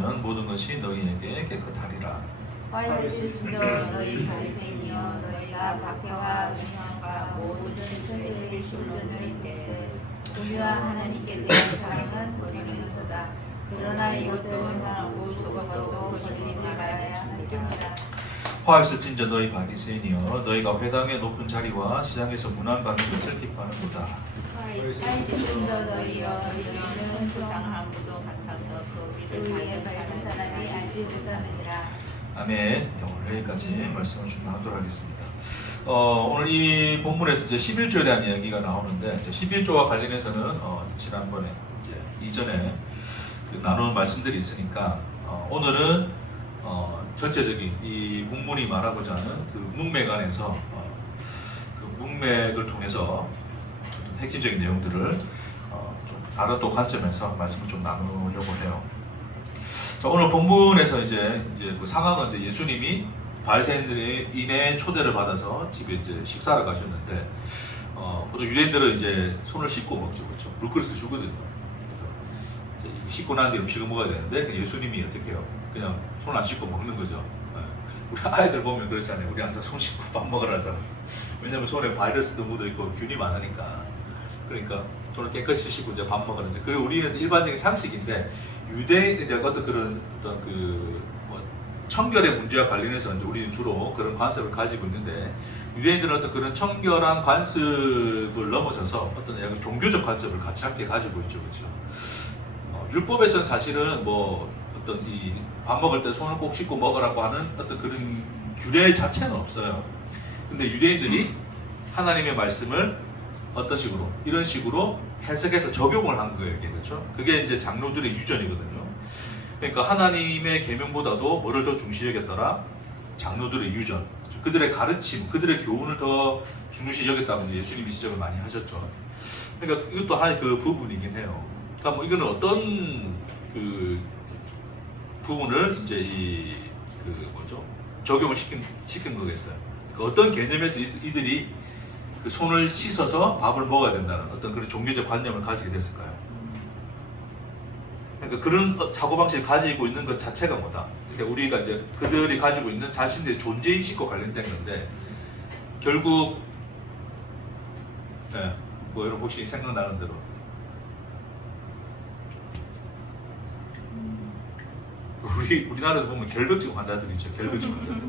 그러면 모든 것이 너희에게 깨끗하리라. 화였을지도 너희 바리새인이여 너희가 박해와 음란과 모든 죄의 술전을 이때 우리와 하나님께 대한 사랑은 버리는도다. 그러나 이것도 행하고 조금도 거짓 말아야 할지니라. 화였을진저 너희 바리새인이여 너희가 회당의 높은 자리와 시장에서 문안받는 것을 기뻐하는도다. 화였을지도 너희여 너희는 부상함도 같아서 그 위에 밝은 사람이 알지 못하느니라. 아멘. 오늘 여기까지 말씀을 준비하도록 하겠습니다. 오늘 이 본문에서 이제 11조에 대한 이야기가 나오는데, 이제 11조와 관련해서는 지난번에 이제 이전에 나눈 말씀들이 있으니까 오늘은 전체적인 이 본문이 말하고자 하는 그 문맥 안에서 그 문맥을 통해서 핵심적인 내용들을 좀 다른 또 관점에서 말씀을 좀 나누려고 해요. 자, 오늘 본문에서 이제 그 상황은 이제 예수님이 바리새인의 초대를 받아서 집에 이제 식사를 가셨는데, 보통 유대인들은 이제 손을 씻고 먹죠, 그렇죠? 물그릇을 주거든요. 그래서 이제 씻고 난 뒤 음식을 먹어야 되는데 예수님이 어떻게 해요? 그냥 손 안 씻고 먹는 거죠. 우리 아이들 보면 그렇잖아요. 우리 항상 손 씻고 밥 먹으라 하잖아요. 왜냐면 손에 바이러스도 묻어 있고 균이 많으니까. 그러니까 손을 깨끗이 씻고 이제 밥 먹으라. 그게 우리는 일반적인 상식인데, 유대인 이제 어떤 그런 어떤 그 뭐 청결의 문제와 관련해서 이제 우리는 주로 그런 관습을 가지고 있는데, 유대인들은 어떤 그런 청결한 관습을 넘어서서 어떤 약간 종교적 관습을 같이 함께 가지고 있죠, 그렇죠? 율법에서는 사실은 뭐 어떤 이 밥 먹을 때 손을 꼭 씻고 먹으라고 하는 어떤 그런 규례 자체는 없어요. 근데 유대인들이 하나님의 말씀을 어떤 식으로 이런 식으로 해석해서 적용을 한 거예요, 그렇죠? 그게 이제 장로들의 유전이거든요. 그러니까 하나님의 계명보다도 뭐를 더 중시 여겼더라? 장로들의 유전, 그들의 가르침, 그들의 교훈을 더 중시 여겼다고 예수님이 지적을 많이 하셨죠. 그러니까 이것도 하나의 그 부분이긴 해요. 그러니까 뭐 이거는 어떤 그 부분을 이제 그 뭐죠? 적용을 시킨 거겠어요. 그러니까 어떤 개념에서 이들이 그 손을 씻어서 밥을 먹어야 된다는 어떤 그런 종교적 관념을 가지게 됐을까요? 그러니까 그런 사고방식을 가지고 있는 것 자체가 뭐다? 그러니까 우리가 이제 그들이 가지고 있는 자신들의 존재인식과 관련된 건데, 결국 네, 뭐 여러분 혹시 생각나는 대로 우리나라도 보면 결벽증 환자들이죠. 결벽증 환자들.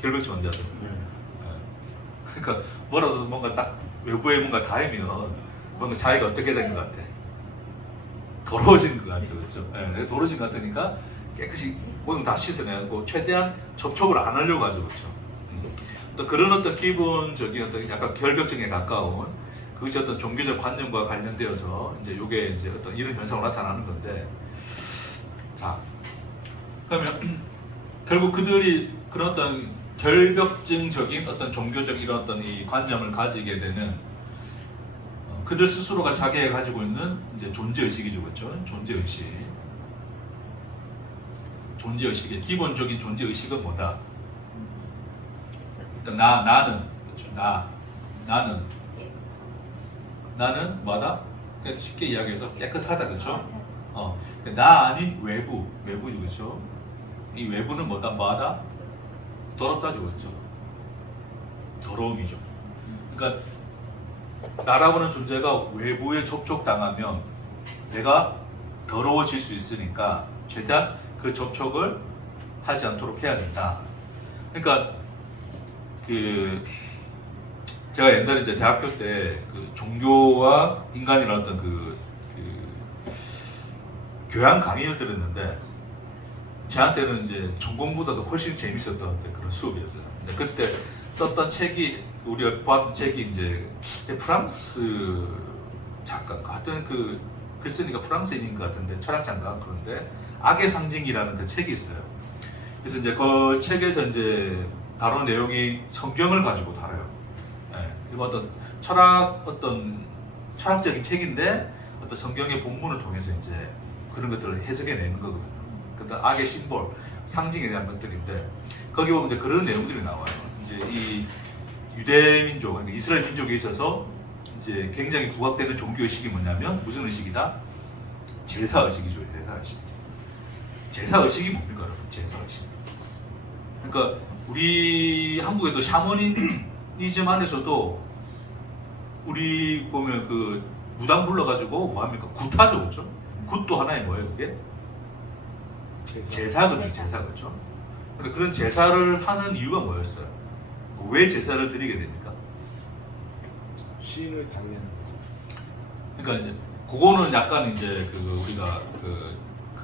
결벽증 환자들. 그러니까 뭐라도 뭔가 딱 외부에 뭔가 닿으면 뭔가 자기가 어떻게 된 것 같아? 더러워진 것 같죠, 그렇죠? 네, 더러워진 것 같으니까 깨끗이 몸 다 씻어내고 최대한 접촉을 안 하려고 하죠, 그렇죠? 또 그런 어떤 기본적인 어떤 약간 결벽증에 가까운 그것이 어떤 종교적 관념과 관련되어서 이제 이게 이제 어떤 이런 현상으로 나타나는 건데, 자, 그러면 결국 그들이 그런 어떤 결벽증적인 어떤 종교적 이런 어떤 이 관념을 가지게 되는 그들 스스로가 자기가 가지고 있는 이제 존재 의식이죠, 그렇죠? 존재 의식. 존재 의식의 기본적인 존재 의식은 뭐다? 일단 나는 그렇죠? 나는 뭐다? 쉽게 이야기해서 깨끗하다, 그렇죠? 나 아닌 외부죠, 그렇죠? 이 외부는 뭐다? 더럽다죠, 그렇죠? 더러움이죠. 그러니까 나라고는 존재가 외부에 접촉당하면 내가 더러워질 수 있으니까 최대한 그 접촉을 하지 않도록 해야 된다. 그러니까 그 제가 옛날에 이제 대학교 때 그 종교와 인간이라는 어떤 그 교양 강의를 들었는데, 저한테는 이제 전공보다도 훨씬 재밌었던 그런 수업이었어요. 근데 그때 썼던 책이, 우리가 보았던 책이 이제 프랑스 작가인가 하여튼 그 글쓰니까 프랑스인인 것 같은데, 철학자인가. 그런데 악의 상징이라는 그 책이 있어요. 그래서 이제 그 책에서 이제 다룬 내용이 성경을 가지고 다뤄요. 이거 어떤 철학적인 책인데 어떤 성경의 본문을 통해서 이제 그런 것들을 해석해내는 거거든요. 그다음 악의 심볼, 상징에 대한 것들인데, 거기 보면 이제 그런 내용들이 나와요. 이제 이 유대 민족, 그러니까 이스라엘 민족에 있어서 이제 굉장히 부각되는 종교 의식이 뭐냐면 무슨 의식이다? 제사 의식이죠, 제사 의식. 제사 의식이 뭡니까, 여러분? 제사 의식. 그러니까 우리 한국에도 샤머니즘 안에서도 우리 보면 그 무당 불러가지고 뭐 합니까? 굿하죠, 그렇죠? 굿도 하나의 뭐예요, 그게? 제사거든요, 제사, 그렇죠? 그러니까 그런 제사를 하는 이유가 뭐였어요? 왜 제사를 드리게 됩니까? 신을 달래는 거죠. 그러니까 이제 그거는 약간 이제 그 우리가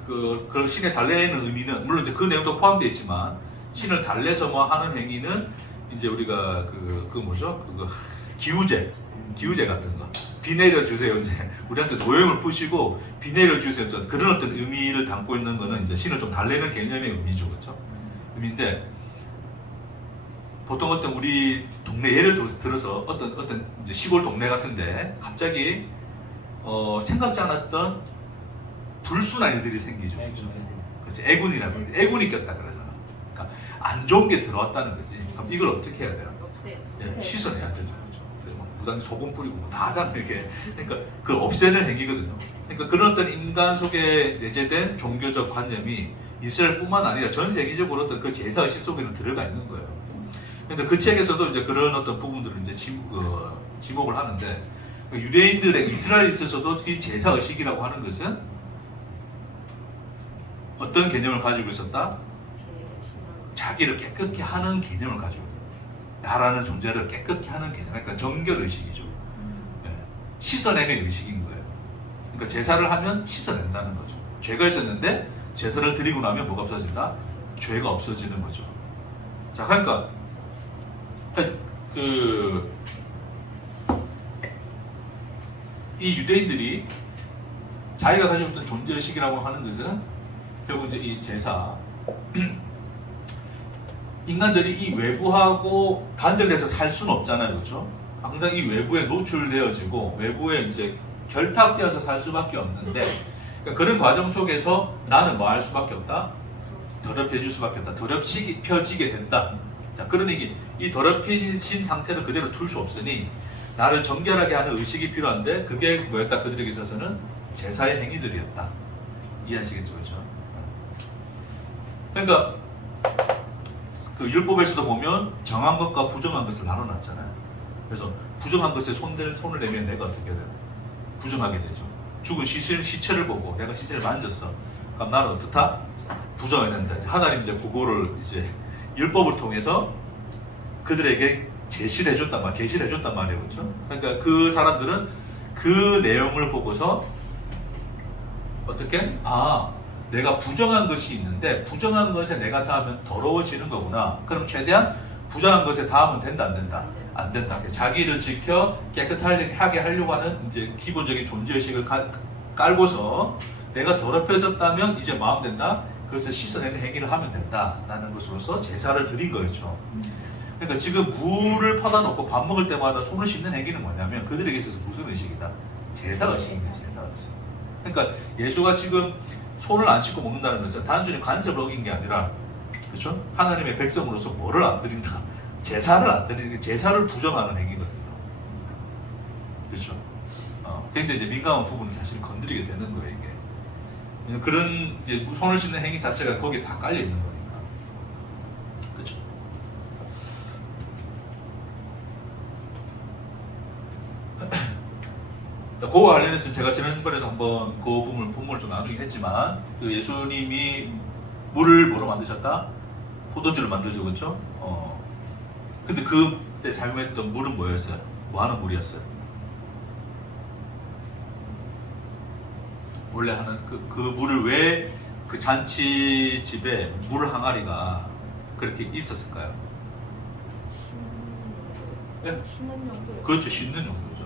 그걸 신에 달래는 의미는 물론 이제 그 내용도 포함되어 있지만 신을 달래서 뭐 하는 행위는 이제 우리가 그 뭐죠? 그거 기우제 같은 거. 비 내려 주세요. 이제 우리한테 노염을 푸시고 비 내려 주세요. 그런 어떤 의미를 담고 있는 거는 이제 신을 좀 달래는 개념의 의미죠, 그렇죠? 의미인데 보통 어떤 우리 동네 예를 들어서 어떤 이제 시골 동네 같은데 갑자기 생각지 않았던 불순한 일들이 생기죠. 그렇지? 애군이라고 해요. 애군이 꼈다 그러잖아. 그러니까 안 좋은 게 들어왔다는 거지. 그럼 이걸 어떻게 해야 돼요? 예, 씻어내야 되죠. 그렇죠? 뭐 무단 소금 뿌리고 뭐 다 하잖아요. 이렇게. 그러니까 그걸 없애는 행위거든요. 그러니까 그런 어떤 인간 속에 내재된 종교적 관념이 이스라엘뿐만 아니라 전 세계적으로 어떤 그 제사 의식 속에는 들어가 있는 거예요. 그런데 그 책에서도 이제 그런 어떤 부분들을 이제 지목을 하는데 유대인들의 이스라엘에 있어서도 이 제사 의식이라고 하는 것은 어떤 개념을 가지고 있었다? 자기를 깨끗게 하는 개념을 가지고 있다. 나라는 존재를 깨끗게 하는 개념, 그러니까 정결 의식이죠. 예. 씻어내는 의식인 거예요. 그러니까 제사를 하면 씻어낸다는 거죠. 죄가 있었는데 제사를 드리고 나면 뭐가 없어진다? 죄가 없어지는 거죠. 자, 그러니까 이 유대인들이 자기가 가지고 있던 존재의식이라고 하는 것은 결국 이제 이 제사 인간들이 이 외부하고 단절돼서 살 수는 없잖아요, 그렇죠? 항상 이 외부에 노출되어지고 외부에 이제 결탁되어서 살 수밖에 없는데 그러니까 그런 과정 속에서 나는 뭐 할 수밖에 없다? 더럽혀질 수밖에 없다. 더럽혀지게 된다. 자, 그러니 이 더럽혀진 상태를 그대로 둘 수 없으니 나를 정결하게 하는 의식이 필요한데 그게 뭐였다? 그들에게 있어서는 제사의 행위들이었다. 이해하시겠죠, 그렇죠? 그러니까 그 율법에서도 보면 정한 것과 부정한 것을 나눠놨잖아요. 그래서 부정한 것에 손을 내면 내가 어떻게 돼요? 부정하게 되죠. 죽은 시체를 보고 내가 시체를 만졌어. 그럼 나는 어떻다? 부정해야 된다. 하나님 이제 그거를 이제 율법을 통해서 그들에게 제시를 해줬단 말이에요. 계시를 해줬단 말이에요. 그렇죠? 그러니까 그 사람들은 그 내용을 보고서 어떻게? 내가 부정한 것이 있는데 부정한 것에 내가 닿으면 더러워지는 거구나. 그럼 최대한 부정한 것에 닿으면 된다, 안 된다? 안 된다. 자기를 지켜 깨끗하게 하려고 하는 이제 기본적인 존재의식을 깔고서 내가 더럽혀졌다면 이제 마음 된다. 그것을 씻어내는 행위를 하면 된다라는 것으로서 제사를 드린 거였죠. 그러니까 지금 물을 퍼다 놓고 밥 먹을 때마다 손을 씻는 행위는 뭐냐면 그들에게 있어서 무슨 의식이다? 제사 의식입니다. 제사 의식. 그러니까 예수가 지금 손을 안 씻고 먹는다는 것은 단순히 관습을 어긴 게 아니라, 그렇죠? 하나님의 백성으로서 뭐를 안 드린다? 제사를 안 드리는, 제사를 부정하는 행위거든요. 그렇죠? 굉장히 이제 민감한 부분을 사실 건드리게 되는 거예요, 이게. 그런 이제 손을 씻는 행위 자체가 거기에 다 깔려 있는 거니까. 그렇죠? 그거와 관련해서 제가 지난번에도 한번 그 본문을 좀 나누긴 했지만 그 예수님이 물을 뭐로 만드셨다? 포도주를 만들죠, 그렇죠? 근데 그때 사용했던 물은 뭐였어요? 뭐 하는 물이었어요? 원래 하는 그 물을 왜 그 잔치집에 물 항아리가 그렇게 있었을까요? 씻는 용도요. 그렇죠, 씻는 용도죠.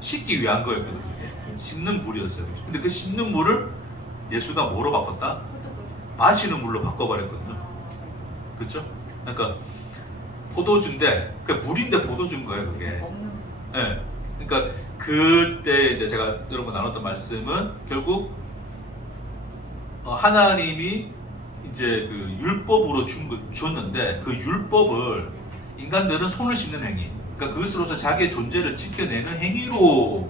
씻기 위한 거였거든요. 그게 씻는 물이었어요. 근데 그 씻는 물을 예수가 뭐로 바꿨다? 마시는 물로 바꿔버렸거든요. 그렇죠? 그러니까 포도주인데 그 물인데 포도주인 거예요, 그게. 네. 그러니까 그때 이제 제가 여러분 나눴던 말씀은 결국 하나님이 이제 그 율법으로 주었는데 그 율법을 인간들은 손을 씻는 행위, 그러니까 그것으로서 자기의 존재를 지켜내는 행위로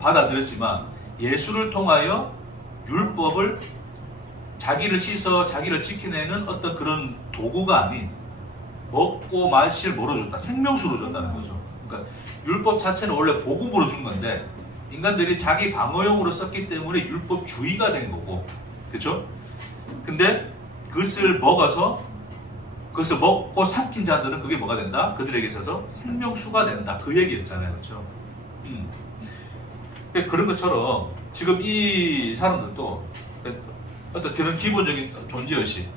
받아들였지만 예수를 통하여 율법을 자기를 씻어 자기를 지켜내는 어떤 그런 도구가 아닌 먹고 마실 뭐로 줬다? 생명수로 줬다는 거죠. 그러니까 율법 자체는 원래 복음으로 준 건데 인간들이 자기 방어용으로 썼기 때문에 율법주의가 된 거고, 그렇죠? 근데 그것을 먹고 삼킨 자들은 그게 뭐가 된다? 그들에게 있어서 생명수가 된다. 그 얘기였잖아요, 그렇죠? 그런 것처럼 지금 이 사람들도 어떤 그런 기본적인 존재의식,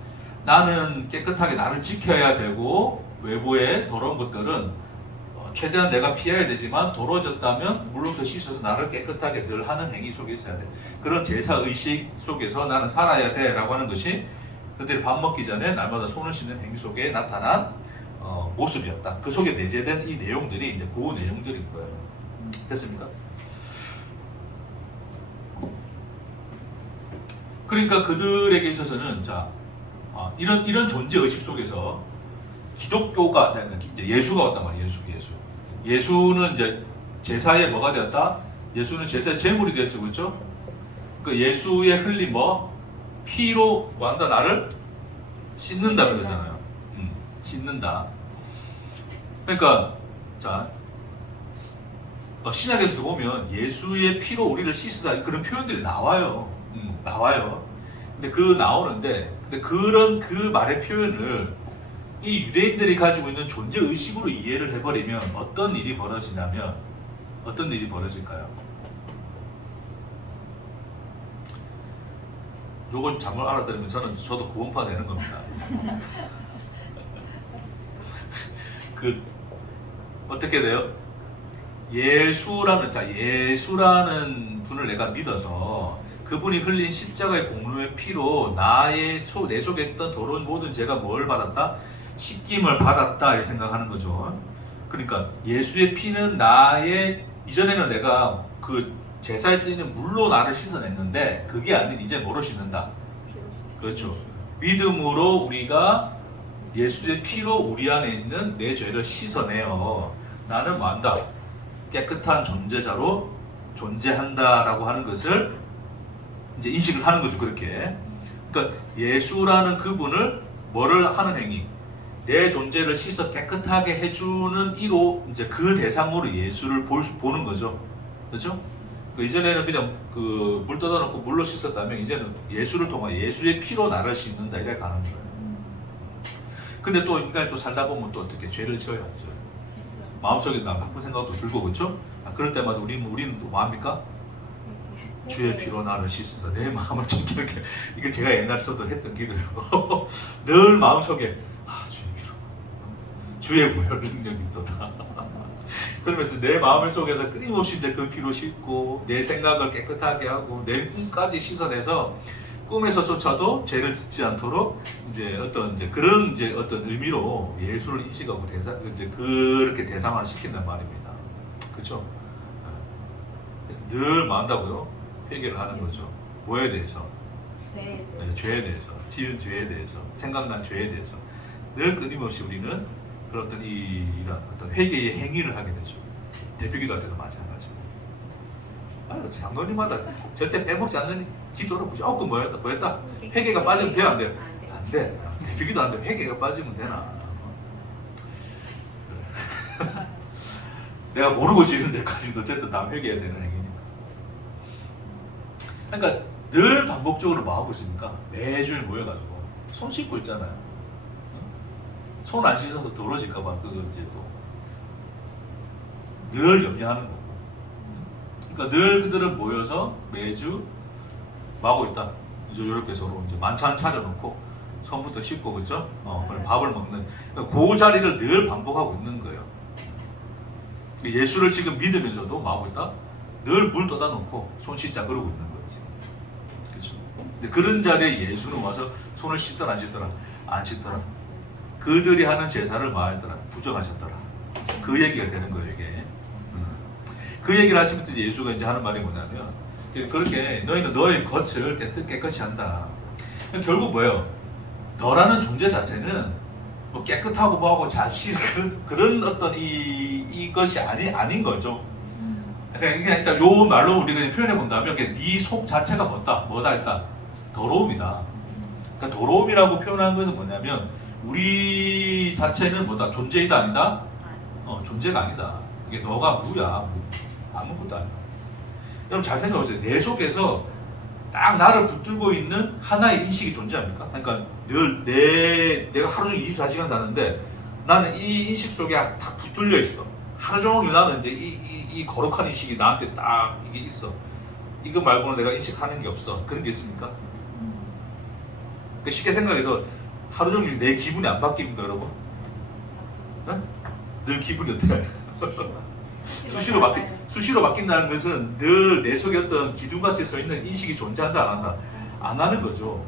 나는 깨끗하게 나를 지켜야 되고 외부의 더러운 것들은 최대한 내가 피해야 되지만 더러워졌다면 물로서 씻어서 나를 깨끗하게 늘 하는 행위 속에 있어야 돼. 그런 제사의식 속에서 나는 살아야 돼 라고 하는 것이 그들이 밥 먹기 전에 날마다 손을 씻는 행위 속에 나타난 모습이었다. 그 속에 내재된 이 내용들이 이제 그 내용들인 거예요. 됐습니까? 그러니까 그들에게 있어서는 이런 존재의식 속에서 기독교가 이제 예수가 왔단 말이에요. 예수는 이제 제사에 뭐가 되었다? 예수는 제사의 제물이 되었죠, 그렇죠? 그 예수의 흘린 피로 완다 나를 씻는다 그러잖아요. 씻는다. 그러니까 신약에서도 보면 예수의 피로 우리를 씻으사 그런 표현들이 나와요. 근데 나오는데 그런 그 말의 표현을 이 유대인들이 가지고 있는 존재 의식으로 이해를 해버리면 어떤 일이 벌어질까요? 요걸 잘못 알아들으면 저도 구원파 되는 겁니다. 어떻게 돼요? 예수라는 분을 내가 믿어서 그분이 흘린 십자가의 공로의 피로 내 속에 있던 더러운 모든 죄가 뭘 받았다? 씻김을 받았다 이렇게 생각하는 거죠. 그러니까 예수의 피는 이전에는 내가 그 제사에 쓰이는 물로 나를 씻어냈는데 그게 아닌 이제 뭐로 씻는다? 그렇죠. 믿음으로 우리가 예수의 피로 우리 안에 있는 내 죄를 씻어내어 나는 뭐한다? 깨끗한 존재자로 존재한다라고 하는 것을 이제 인식을 하는 거죠. 그렇게. 그러니까 예수라는 그분을 뭐를 하는 행위? 내 존재를 씻어 깨끗하게 해주는 이로 이제 그 대상으로 예수를 보는 거죠. 그렇죠? 이전에는 그냥 물 떠다놓고 물로 씻었다면 이제는 예수를 통한 예수의 피로 나를 씻는다 이렇게 가는 거예요. 근데 또 인간이 또 살다 보면 또 어떻게 죄를 지어야 하죠. 마음속에 나쁜 생각도 들고 그렇죠? 그럴 때마다 우리는 또 뭐합니까? 주의 피로 나를 씻으사 내 마음을 정결케. 이게 제가 옛날에 저도 했던 기도예요. 늘 마음속에 주의 피로 주의 보혈 능력이 있도다. 그러면서 내 마음 속에서 끊임없이 이제 그 피로 씻고 내 생각을 깨끗하게 하고 내 꿈까지 씻어내서 꿈에서조차도 죄를 짓지 않도록 그런 어떤 의미로 예수를 인식하고 그렇게 대상화를 시킨단 말입니다. 그렇죠? 그래서 늘 뭐 한다고요? 회개를 하는 거죠. 뭐에 대해서? 네, 죄에 대해서, 지은 죄에 대해서, 생각난 죄에 대해서 늘 끊임없이 우리는 그런 이런 어떤 회개의 행위를 하게 되죠. 대표기도할 때도 마찬가지고. 장로님마다 절대 빼먹지 않는 기도를 무조건 뭐였다? 회개가 빠지면 돼요, 안 돼요? 안 돼. 대표기도 안 돼. 회개가 빠지면 되나? 내가 모르고 지은 죄까지도 어쨌든 다 회개해야 되는 행위니까. 그러니까 늘 반복적으로 뭐 하고 있습니까? 매주일 모여가지고 손 씻고 있잖아요. 손 안 씻어서 더러워질까봐 그거 이제 또 늘 염려하는 거고. 그러니까 늘 그들은 모여서 매주 뭐 하고 있다. 이제 이렇게 서로 이제 만찬 차려놓고 처음부터 씻고 그렇죠? 밥을 먹는 그 자리를 늘 반복하고 있는 거예요. 예수를 지금 믿으면서도 뭐 하고 있다? 늘 물 떠다 놓고 손 씻자 그러고 있는 거예요. 그렇죠? 근데 그런 자리에 예수는 와서 손을 씻더라 안 씻더라? 안 씻더라. 그들이 하는 제사를 뭐 했더라? 부정하셨더라. 그 얘기가 되는 거예요, 이게. 그 얘기를 하시면서 예수가 이제 하는 말이 뭐냐면 그렇게 너희는 너의 겉을 깨끗이 한다. 결국 뭐예요? 너라는 존재 자체는 뭐 깨끗하고 뭐하고 그런 어떤 이것이 아닌 거죠. 그러니까 일단 요 말로 우리가 표현해 본다면 네 속 자체가 뭐다 했다? 더러움이다. 그러니까 더러움이라고 표현한 것은 뭐냐면 우리 자체는 뭐다? 존재이다 아니다? 존재가 아니다. 이게 너가 무야. 아무것도 아니야. 여러분 잘 생각해보세요. 내 속에서 딱 나를 붙들고 있는 하나의 인식이 존재합니까? 그러니까 내가 하루 종일 24시간 사는데 나는 이 인식 속에 딱 붙들려 있어. 하루 종일 나는 이제 이 거룩한 인식이 나한테 딱 이게 있어. 이거 말고는 내가 인식하는 게 없어. 그런 게 있습니까? 쉽게 생각해서 하루 종일 내 기분이 안 바뀝니까, 여러분? 네? 늘 기분이 어때? 수시로 바뀐다는 것은 늘 내 속에 어떤 기둥같이 서 있는 인식이 존재한다, 안 한다? 안 하는 거죠.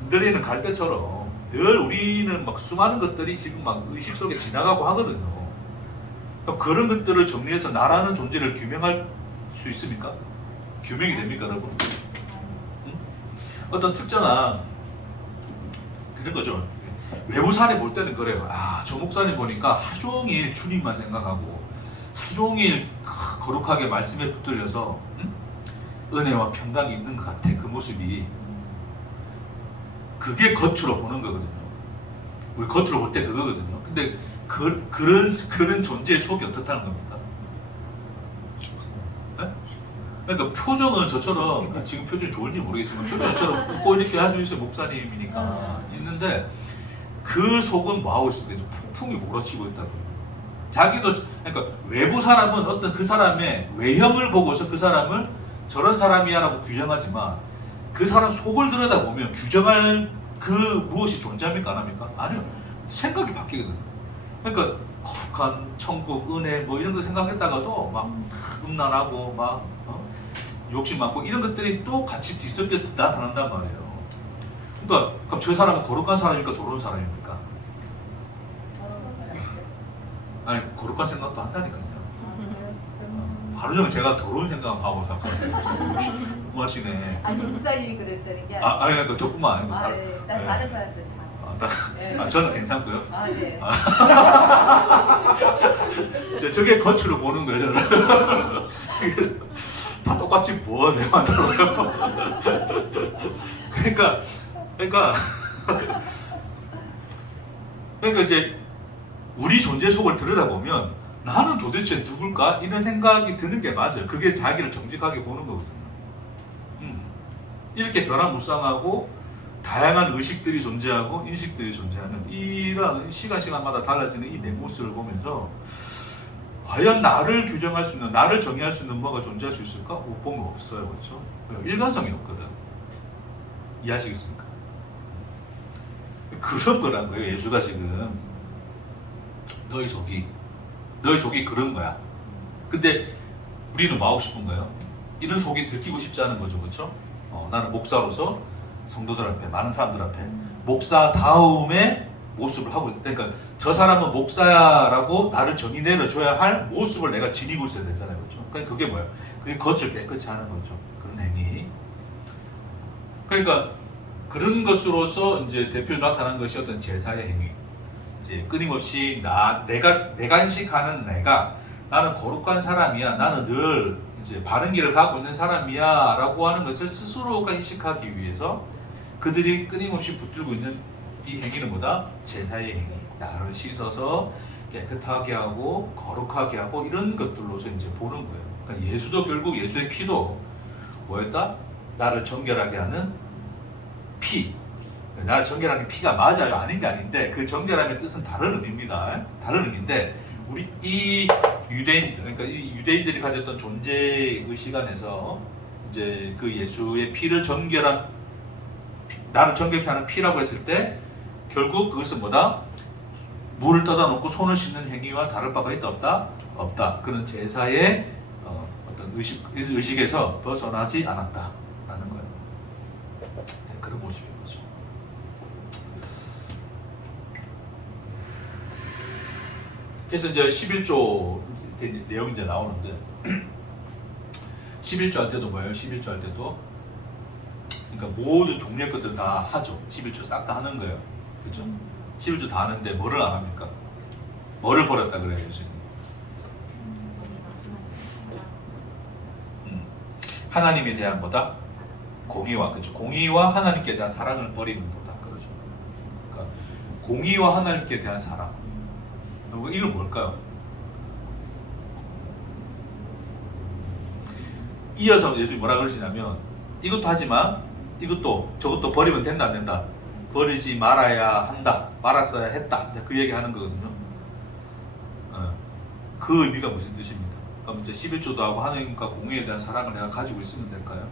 흔들리는 갈대처럼 늘 우리는 막 수많은 것들이 지금 막 의식 속에 지나가고 하거든요. 그럼 그런 것들을 정리해서 나라는 존재를 규명할 수 있습니까? 규명이 됩니까, 여러분? 응? 어떤 특정한 그런 거죠. 외부 사례 볼 때는 그래요. 저 목사님 보니까 하루 종일 주님만 생각하고 하루 종일 거룩하게 말씀에 붙들려서 은혜와 평강이 있는 것 같아. 그 모습이. 그게 겉으로 보는 거거든요. 우리 겉으로 볼 때 그거거든요. 근데 그런 존재의 속이 어떻다는 겁니까? 네? 그러니까 표정은 저처럼 지금 표정이 좋을지 모르겠지만 표정처럼 웃고 이렇게 할 수 있어요. 목사님이니까 있는데 그 속은 뭐하고 있습니까? 폭풍이 몰아치고 있다고. 자기도 그러니까 외부 사람은 어떤 그 사람의 외형을 보고서 그 사람을 저런 사람이야라고 규정하지만 그 사람 속을 들여다보면 규정할 그 무엇이 존재합니까? 안 합니까? 아니요. 생각이 바뀌거든요. 그러니까 거룩한 천국, 은혜 뭐 이런 거 생각했다가도 막 음란하고 막 욕심 많고 이런 것들이 또 같이 뒤섞여 나타난단 말이에요. 그러니까 그럼 저 사람은 거룩한 사람입니까? 더러운 사람입니까? 아니 거룩한 생각도 한다니까요. 하루 종일 제가 더러운 생각하고 잠깐 너무하시네. 아니 목사님이 그랬다는 게 아니 그러니까 저뿐만 아니고 다른 사람들 다. 저는 괜찮고요. 네. 저게 겉으로 보는 거예요, 저는. 다 똑같이 뭐 내가 만들어요. 그러니까 이제 우리 존재 속을 들여다보면 나는 도대체 누굴까? 이런 생각이 드는 게 맞아요. 그게 자기를 정직하게 보는 거거든요. 이렇게 변화무쌍하고 다양한 의식들이 존재하고 인식들이 존재하는 이런 시간마다 달라지는 이 내 모습을 보면서 과연 나를 규정할 수 있는, 나를 정의할 수 있는 뭐가 존재할 수 있을까? 못 보면 없어요. 그렇죠? 일관성이 없거든. 이해하시겠습니까? 그런 거란 거예요. 예수가 지금 너희 속이 그런 거야. 근데 우리는 뭐 하고 싶은 거예요? 이런 속이 들키고 싶지 않은 거죠. 그렇죠? 나는 목사로서 성도들 앞에, 많은 사람들 앞에 목사다움의 모습을 하고 있다. 그러니까 저 사람은 목사야라고 나를 정의 내려줘야 할 모습을 내가 지니고 있어야 되잖아요. 그렇죠? 그러니까 그게 뭐야? 그게 겉을 깨끗이 하는 거죠. 그런 행위. 그러니까 그런 것으로서 이제 대표로 나타난 것이 어떤 제사의 행위. 이제 끊임없이 내가 인식하는 나는 거룩한 사람이야. 나는 늘 이제 바른 길을 가고 있는 사람이야라고 하는 것을 스스로가 인식하기 위해서 그들이 끊임없이 붙들고 있는 이 행위는 뭐다? 제사의 행위. 나를 씻어서 깨끗하게 하고 거룩하게 하고 이런 것들로서 이제 보는 거예요. 그러니까 예수도 결국 예수의 피도 뭐였다? 나를 정결하게 하는 피. 나를 정결하는 피가 맞아요? 아닌 게 아닌데 그 정결함의 뜻은 다른 의미입니다. 다른 의미인데 우리 이 유대인들, 그러니까 이 유대인들이 가졌던 존재 의식 안에서 이제 그 예수의 피를 나를 정결케 하는 피라고 했을 때 결국 그것은 뭐다? 물을 떠다 놓고 손을 씻는 행위와 다를 바가 있다 없다? 없다. 그런 제사의 어떤 의식에서 벗어나지 않았다라는 거예요. 네, 그런 모습인 거죠. 그래서 이제 11조 내용이 이제 나오는데 11조 할 때도 뭐예요? 11조 할 때도 그러니까 모든 종류의 것들 다 하죠. 11조 싹 다 하는 거예요. 그렇죠? 11조 다 하는데 뭐를 안 합니까? 뭐를 버렸다 그래요, 예수님? 하나님에 대한 거다? 공의와, 그렇죠? 공의와 하나님께 대한 사랑을 버리는 거다. 공의와 하나님께 대한 사랑. 이건 뭘까요? 이어서 예수님이 뭐라 그러시냐면 이것도 하지만 이것도 저것도 버리면 된다 안 된다. 버리지 말아야 한다. 말았어야 했다. 그 얘기 하는 거거든요. 그 의미가 무슨 뜻입니까? 그럼 이제 11조도 하고 하나님과 공의에 대한 사랑을 내가 가지고 있으면 될까요?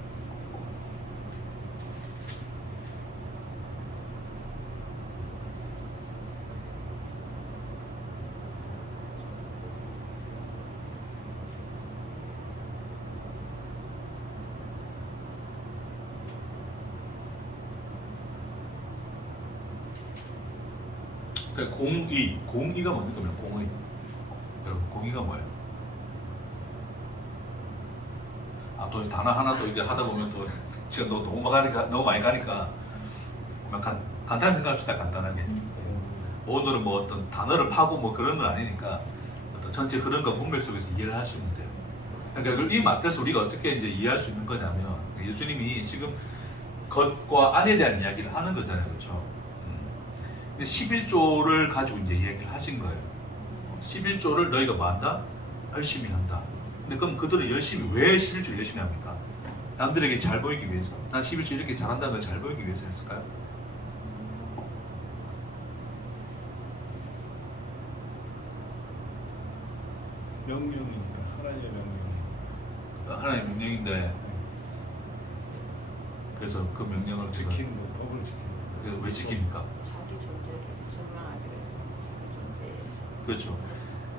그러니까 공의가 뭡니까? 공의. 여러분, 공의가 뭐예요? 또 단어 하나 또 이제 하다 보면 또 지금 너무 많이 가니까 간단히 생각합시다. 간단하게. 오늘은 뭐 어떤 단어를 파고 뭐 그런 건 아니니까 어떤 전체 흐름과 문맥 속에서 이해를 하시면 돼요. 그러니까 이 마태에서 우리가 어떻게 이제 이해할 수 있는 거냐면 예수님이 지금 겉과 안에 대한 이야기를 하는 거잖아요, 그렇죠? 11조를 가지고 이제 이야기를 하신 거예요. 11조를 너희가 뭐 한다? 열심히 한다. 근데 그럼 그들은 열심히 왜 11조를 열심히 합니까? 남들에게 잘 보이기 위해서. 난 11조 이렇게 잘한다는 걸 잘 보이기 위해서 했을까요? 명령이니까 하나님의 명령. 하나님의 명령인데 그래서 그 명령을 지키는 거, 법을 지키는 거. 왜 지킵니까? 자기 존재를 설명하기로 했습니다. 자기 존재. 그렇죠.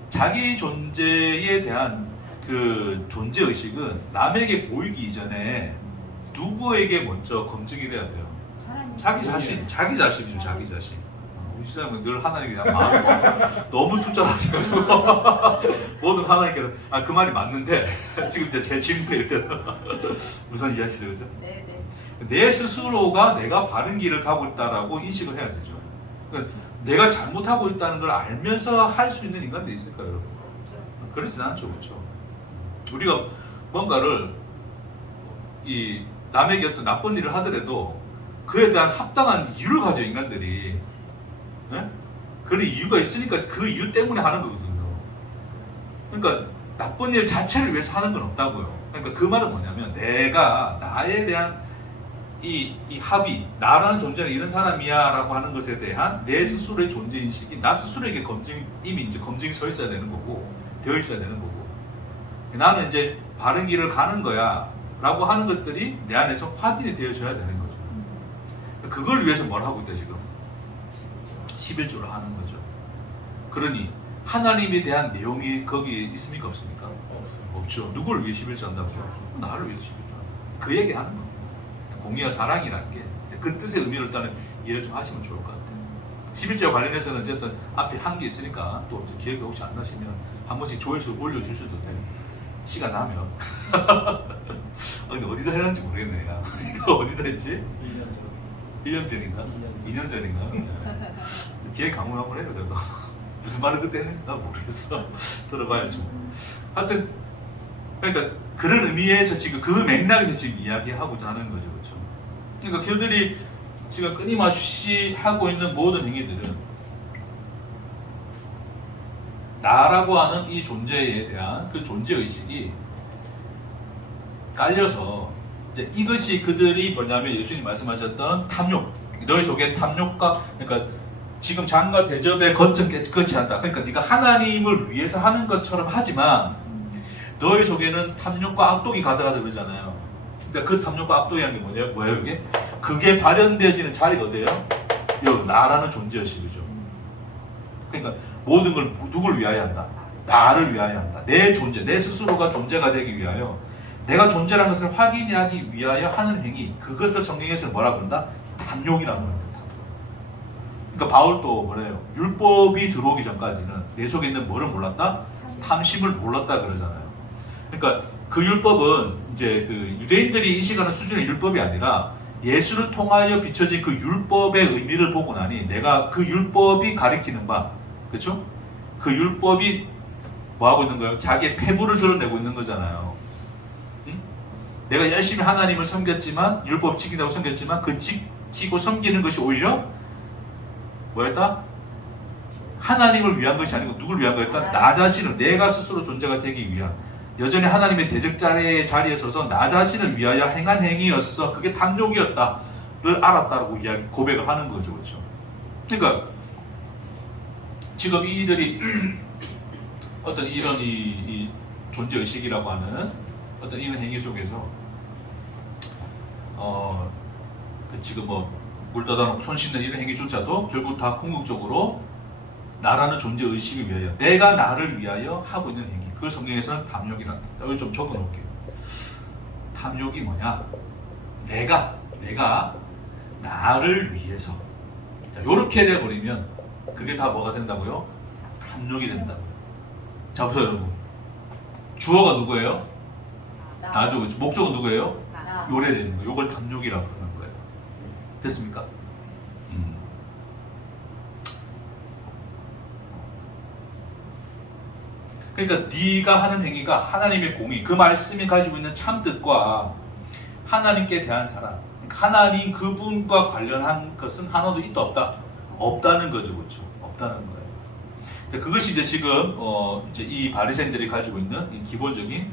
자기 존재에 대한 그 존재 의식은 남에게 보이기 이전에 누구에게 먼저 검증이 돼야 돼요. 자기 자신이죠. 자기 자신. 우리 시장은 늘 하나님께 대한 마음이 너무 투철하셔가지고 모든 하나님께 그 말이 맞는데 지금 이제 제 질문에 일단 우선 이해하시죠, 그죠? 네네. 내 스스로가 내가 바른 길을 가고 있다라고 인식을 해야 되죠. 그러니까 내가 잘못하고 있다는 걸 알면서 할 수 있는 인간들이 있을까요, 여러분? 그렇진 않죠, 그렇죠? 우리가 뭔가를 이 남에게 어떤 나쁜 일을 하더라도 그에 대한 합당한 이유를 가져 인간들이. 네? 그런 이유가 있으니까 그 이유 때문에 하는 거거든요. 그러니까 나쁜 일 자체를 위해서 하는 건 없다고요. 그러니까 그 말은 뭐냐면 내가 나에 대한 이 합의, 나라는 존재는 이런 사람이야 라고 하는 것에 대한 내 스스로의 존재 인식이 나 스스로에게 이미 이제 검증이 서 있어야 되는 거고 되어 있어야 되는 거고 나는 이제 바른 길을 가는 거야 라고 하는 것들이 내 안에서 확인이 되어져야 되는 거죠. 그걸 위해서 뭘 하고 있다 지금? 11조를 하는 거죠. 그러니 하나님에 대한 내용이 거기에 있습니까 없습니까? 없죠. 누구를 위해 11조 한다고요? 나를 위해서 11조 한다. 그 얘기 하는 겁니다. 공의와 사랑이라는 게 그 뜻의 의미를 일단은 이해를 좀 하시면 좋을 것 같아요. 11조와 관련해서는 어쨌든 앞에 한 게 있으니까 또 기억이 혹시 안 나시면 한 번씩 조회수 올려주셔도 돼요. 시간 나면. 근데 어디서 해놨는지 모르겠네. 야. 이거 어디서 했지? 1년 전인가? 2년 전인가? 기획 강문 한번 해요, 저도. 무슨 말을 그때 했는지 나 모르겠어. 들어봐야죠. 하여튼, 그러니까 그런 의미에서 지금 그 맥락에서 지금 이야기하고자 하는 거죠, 그렇죠? 그러니까 그들이 지금 끊임없이 하고 있는 모든 행위들은 나라고 하는 이 존재에 대한 그 존재 의식이 깔려서 이제 이것이 그들이 뭐냐면 예수님 말씀하셨던 탐욕, 너희 속에 탐욕과 그러니까 지금 장과 대접의 거점 깨끗이 한다. 그러니까 네가 하나님을 위해서 하는 것처럼 하지만 너희 속에는 탐욕과 악독이 가득하다 그러잖아요. 그러니까 그 탐욕과 악독이라는 게 뭐예요 이게? 그게 발현되어지는 자리가 어디예요? 여기 나라는 존재의식이죠. 그러니까 모든 걸 누굴 위하여 한다? 나를 위하여 한다. 내 존재, 내 스스로가 존재가 되기 위하여 내가 존재라는 것을 확인하기 위하여 하는 행위, 그것을 성경에서 뭐라 그런다? 탐욕이라고 합니다. 그러니까 바울도 뭐래요? 율법이 들어오기 전까지는 내 속에 있는 뭐를 몰랐다? 탐심을 몰랐다 그러잖아요. 그러니까 그 율법은 이제 그 유대인들이 인식하는 수준의 율법이 아니라 예수를 통하여 비춰진 그 율법의 의미를 보고 나니 내가 그 율법이 가리키는 바, 그렇죠? 그 율법이 뭐 하고 있는 거예요? 자기의 패부를 드러내고 있는 거잖아요. 응? 내가 열심히 하나님을 섬겼지만 율법 지킨다고 섬겼지만 그 지키고 섬기는 것이 오히려 뭐였다? 하나님을 위한 것이 아니고 누굴 위한 거였다? 나 자신을, 내가 스스로 존재가 되기 위한, 여전히 하나님의 대적자의 자리에 서서 나 자신을 위하여 행한 행위였어. 그게 탐욕이었다를 알았다라고 고백을 하는 거죠. 그렇죠? 그러니까 지금 이들이 어떤 이런 이 존재 의식이라고 하는 어떤 이런 행위 속에서 그 지금 뭐 물 떠다 놓고 손 씻는 이런 행위조차도 결국 다 궁극적으로 나라는 존재 의식을 위하여, 내가 나를 위하여 하고 있는 행위, 그걸 성경에서는 탐욕이란다. 여기 좀 적어 놓을게요. 탐욕이 뭐냐? 내가 나를 위해서, 자, 요렇게 돼버리면 그게 다 뭐가 된다고요? 탐욕이 된다고요. 자, 보세요 여러분. 주어가 누구예요? 나죠. 그렇죠? 목적은 누구예요? 나. 요래되는 거예요. 요걸 탐욕이라고 하는 거예요. 됐습니까? 그러니까 네가 하는 행위가 하나님의 공의, 그 말씀이 가지고 있는 참뜻과 하나님께 대한 사랑, 그러니까 하나님 그분과 관련한 것은 하나도 있다 없다? 없다는 거죠. 그렇죠? 없다는 거예요. 자, 그것이 이제 지금 이제 이 바리새인들이 가지고 있는 이 기본적인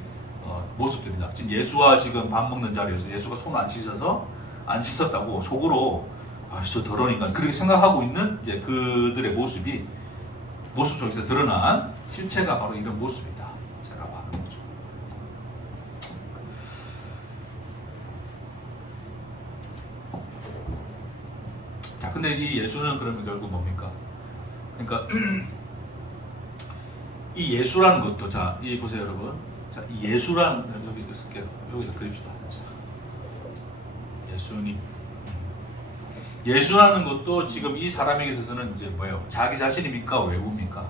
모습들입니다. 지금 예수와 지금 밥 먹는 자리에서 예수가 손 안 씻어서 안 씻었다고 속으로 저 더러우니까 그렇게 생각하고 있는 이제 그들의 모습 속에서 드러난 실체가 바로 이런 모습이다. 제가 말하는 거죠. 자, 근데 이 예수는 그러면 결국 뭡니까? 그러니까 이 예수라는 것도, 자, 이 보세요 여러분. 자, 이 예수라는, 여기 쓸게요. 여기서 그립시다. 예수님. 예수라는 것도 지금 이 사람에게 있어서는 이제 뭐예요? 자기 자신입니까? 외부입니까?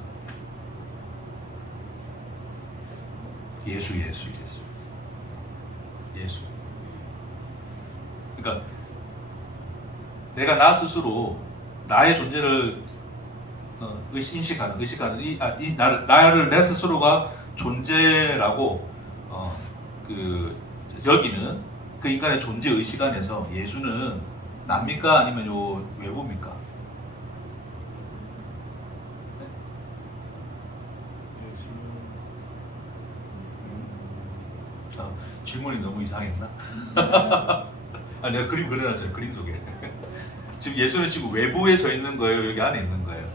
예수. 그러니까 내가 나 스스로 나의 존재를 의식하는 나를 내 스스로가 존재라고 그 여기는 그 인간의 존재 의식 안에서 예수는 납니까? 아니면 요 외부입니까? 질문이 너무 이상했나? 아, 내가 그림 그려놨잖아요. 그림 속에. 지금 예수는 지금 외부에 서 있는 거예요? 여기 안에 있는 거예요?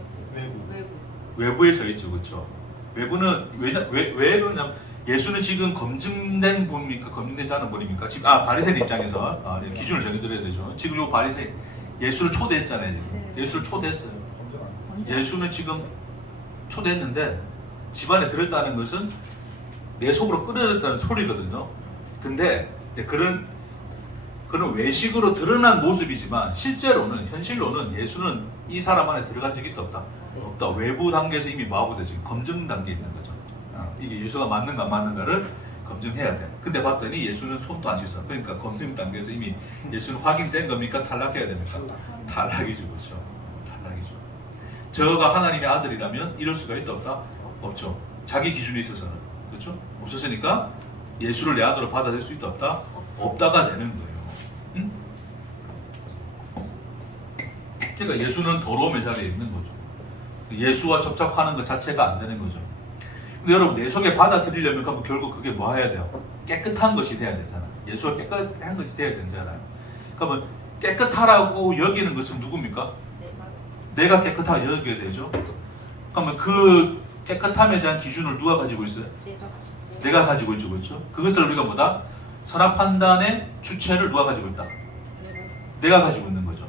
외부에 서 있죠. 그렇죠? 외부는 왜 그러냐면 예수는 지금 검증된 분입니까? 검증되지 않은 분입니까? 지금 바리새인 입장에서 기준을 정해드려야 되죠. 지금 요 바리새인 예수를 초대했잖아요. 지금. 예수를 초대했어요. 예수는 지금 초대했는데 집안에 들었다는 것은 내 속으로 끌어졌다는 소리거든요. 근데 이제 그런 외식으로 드러난 모습이지만 실제로는, 현실로는 예수는 이 사람 안에 들어간 적이 없다. 외부 단계에서 이미 뭐하고 지금 검증 단계에 있는 거죠. 이게 예수가 맞는가 안 맞는가를 검증해야 돼. 근데 봤더니 예수는 손도 안 씻어. 그러니까 검증 단계에서 이미 예수는 확인된 겁니까? 탈락해야 됩니까? 탈락이죠. 그렇죠? 탈락이죠. 저가 하나님의 아들이라면 이럴 수가 있다 없다? 없죠. 자기 기준에 있어서는. 그렇죠? 없었으니까 예수를 내 아들로 받아들일 수 있다 없다? 없다가 되는 거예요. 응? 그러니까 예수는 더러움의 자리에 있는 거죠. 예수와 접촉하는 것 자체가 안 되는 거죠. 근데 여러분, 내 속에 받아들이려면 그럼 결국 그게 뭐 해야 돼요? 깨끗한 것이 돼야 되잖아. 예수가 깨끗한 것이 돼야 되잖아요. 그러면 깨끗하라고 여기는 것은 누굽니까? 내가 깨끗하게 여겨야 되죠. 그러면 그 깨끗함에 대한 기준을 누가 가지고 있어요? 내가 가지고 있죠. 그렇죠? 그것을 우리가 뭐다? 선악 판단의 주체를 누가 가지고 있다? 내가 가지고 있는 거죠.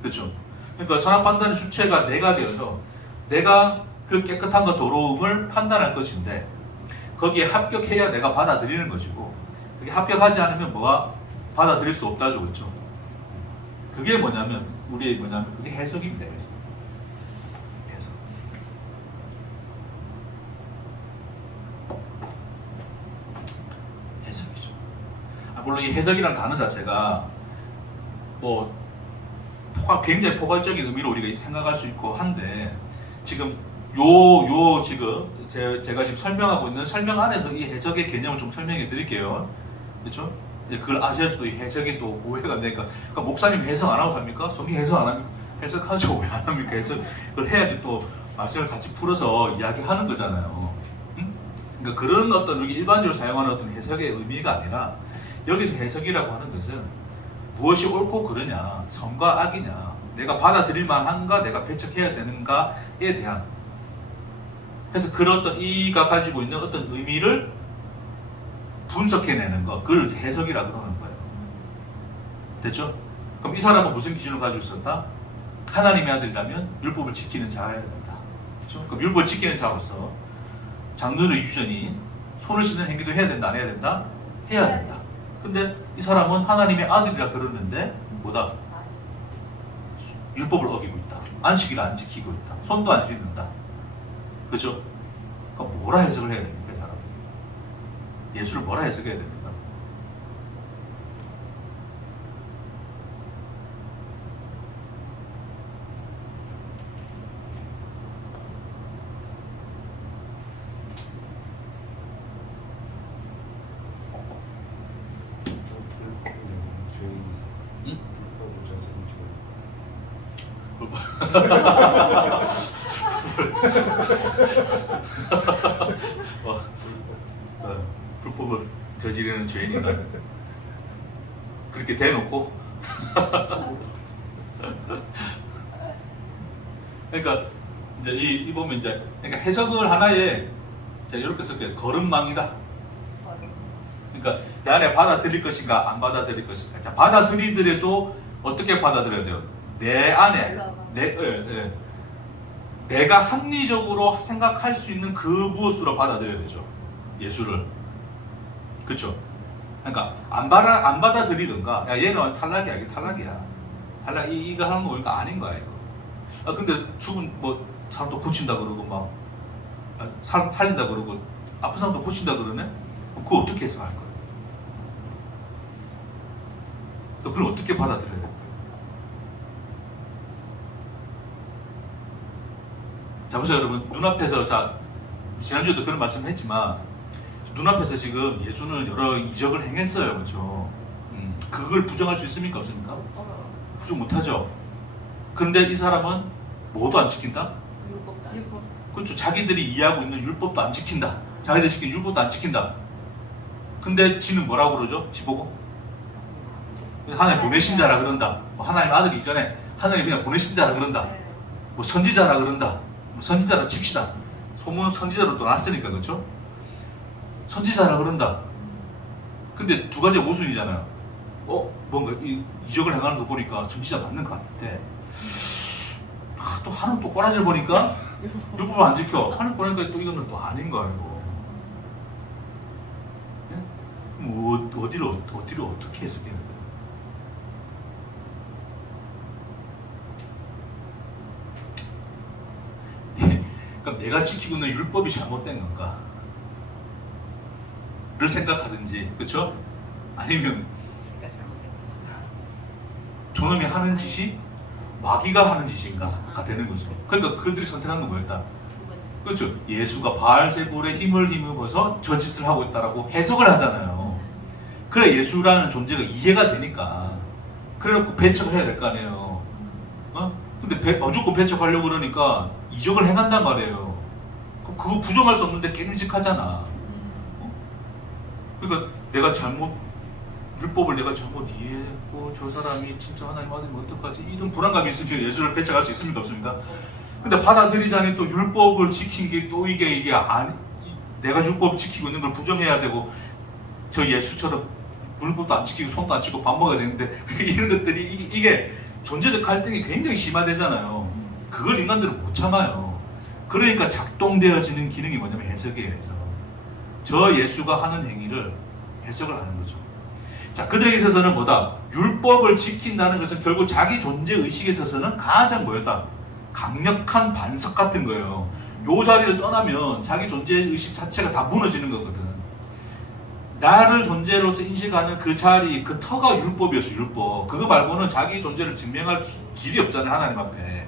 그렇죠? 그러니까 선악 판단의 주체가 내가 되어서 내가 그 깨끗함과 더러움을 판단할 것인데 거기에 합격해야 내가 받아들이는 것이고, 그게 합격하지 않으면 뭐가 받아들일 수 없다죠. 그렇죠? 그게 뭐냐면 그게 해석입니다. 해석. 해석이죠. 물론 이 해석이라는 단어 자체가 뭐 굉장히 포괄적인 의미로 우리가 생각할 수 있고 한데, 지금 지금 제가 지금 설명하고 있는 설명 안에서 이 해석의 개념을 좀 설명해 드릴게요. 그렇죠? 그걸 아셔야지도 이 해석이 또 오해가 안 되니까. 그러니까 목사님 해석 안 하고 갑니까? 성경 해석 안 합니까? 해석하죠. 왜 안 합니까? 해석을 해야지 또 말씀을 같이 풀어서 이야기하는 거잖아요. 응? 그러니까 그런 어떤 우리 일반적으로 사용하는 어떤 해석의 의미가 아니라 여기서 해석이라고 하는 것은 무엇이 옳고 그르냐, 선과 악이냐, 내가 받아들일 만한가, 내가 배척해야 되는가에 대한, 그래서 그런 어떤 이가 가지고 있는 어떤 의미를 분석해내는 거, 그걸 해석이라고 하는 거예요. 됐죠? 그럼 이 사람은 무슨 기준을 가지고 있었다? 하나님의 아들이라면 율법을 지키는 자여야 된다. 그렇죠? 그럼 율법을 지키는 자로서 장로의 유전이 손을 씻는 행위도 해야 된다, 안 해야 된다? 해야 된다. 근데 이 사람은 하나님의 아들이라 그러는데 뭐다? 율법을 어기고 있다. 안식일을 안 지키고 있다. 손도 안 씻는다. 그렇죠? 그럼 뭐라 해석을 해야 됩니까, 이 사람? 예수를 뭐라 해석해야 됩니까? 응? 불법을 저지르는 죄인이다. 그렇게 대놓고. 그러니까 이제 이 보면 이제 그러니까 해석을 하나의 이렇게 쓸게요. 걸음망이다. 그러니까 내 안에 받아들일 것인가 안 받아들일 것인가. 자, 받아들이더라도 어떻게 받아들여야 돼요? 내 안에 내가 합리적으로 생각할 수 있는 그 무엇으로 받아들여야 되죠. 예수를. 그렇죠? 그러니까 안 받아들이든가, 야 얘는 탈락이야, 이게 탈락이야. 탈락 이거 하는 거 보니까 아닌 거야 이거. 아 근데 죽은 뭐 사람도 고친다 그러고 막 사람 살린다 그러고 아픈 사람도 고친다 그러네. 그거 어떻게 해석할 거야? 너 그걸 어떻게 받아들여야 될 거야? 자 보세요 여러분, 눈앞에서 자 지난주에도 그런 말씀을 했지만 눈앞에서 지금 예수는 여러 이적을 행했어요, 그렇죠? 그걸 부정할 수 있습니까, 없습니까? 부정 못하죠. 근데 이 사람은 뭐도 안 지킨다? 율법. 그렇죠. 자기들이 이해하고 있는 율법도 안 지킨다. 자기들 시킨 율법도 안 지킨다. 근데 지는 뭐라고 그러죠? 지보고 하나님 보내신 자라 그런다. 뭐 하나님 아들 이전에 하나님 그냥 보내신 자라 그런다. 뭐 선지자라 그런다. 뭐 선지자라 칩시다. 소문 선지자로 또 났으니까, 그렇죠? 선지자라 그런다. 근데 두 가지 모순이잖아요. 뭔가 이적을 행하는 거 보니까 선지자 맞는 것 같은데 또 하는 또 꼬라지를 보니까 율법을 안 지켜. 하는 거니까 또 이거는 또 아닌 거야 이거. 네? 뭐 어디를 어떻게 해석해야 돼? 그러니까 내가 지키고 있는 율법이 잘못된 건가? 를 생각하든지, 그렇죠? 아니면 저놈이 하는 짓이 마귀가 하는 짓인가가 되는 거죠. 그러니까 그들이 선택한 건 뭐였다? 그렇죠. 예수가 바알세불의 힘을 힘입어서 저 짓을 하고 있다라고 해석을 하잖아요. 그래 예수라는 존재가 이해가 되니까 그래놓고 배척을 해야 될 거 아니에요. 근데 무조건 배척하려고 그러니까 이적을 행한단 말이에요. 그거 부정할 수 없는데 깨름직하잖아. 그러니까 율법을 내가 잘못 이해했고 저 사람이 진짜 하나님 아들이면 어떡하지? 이런 불안감이 있으면 예수를 배척할 수 있습니까, 없습니까? 근데 받아들이자니 또 율법을 지킨 게 또 이게 아니, 내가 율법 지키고 있는 걸 부정해야 되고 저 예수처럼 율법도 안 지키고 손도 안 씻고 밥 먹어야 되는데 이런 것들이 이게 존재적 갈등이 굉장히 심화되잖아요. 그걸 인간들은 못 참아요. 그러니까 작동되어지는 기능이 뭐냐면 해석이에요. 해석. 저 예수가 하는 행위를 해석을 하는 거죠. 자, 그들에게 있어서는 뭐다? 율법을 지킨다는 것은 결국 자기 존재 의식에 있어서는 가장 뭐였다? 강력한 반석 같은 거예요. 요 자리를 떠나면 자기 존재 의식 자체가 다 무너지는 거거든. 나를 존재로서 인식하는 그 자리, 그 터가 율법이었어, 율법. 그거 말고는 자기 존재를 증명할 길이 없잖아요, 하나님 앞에.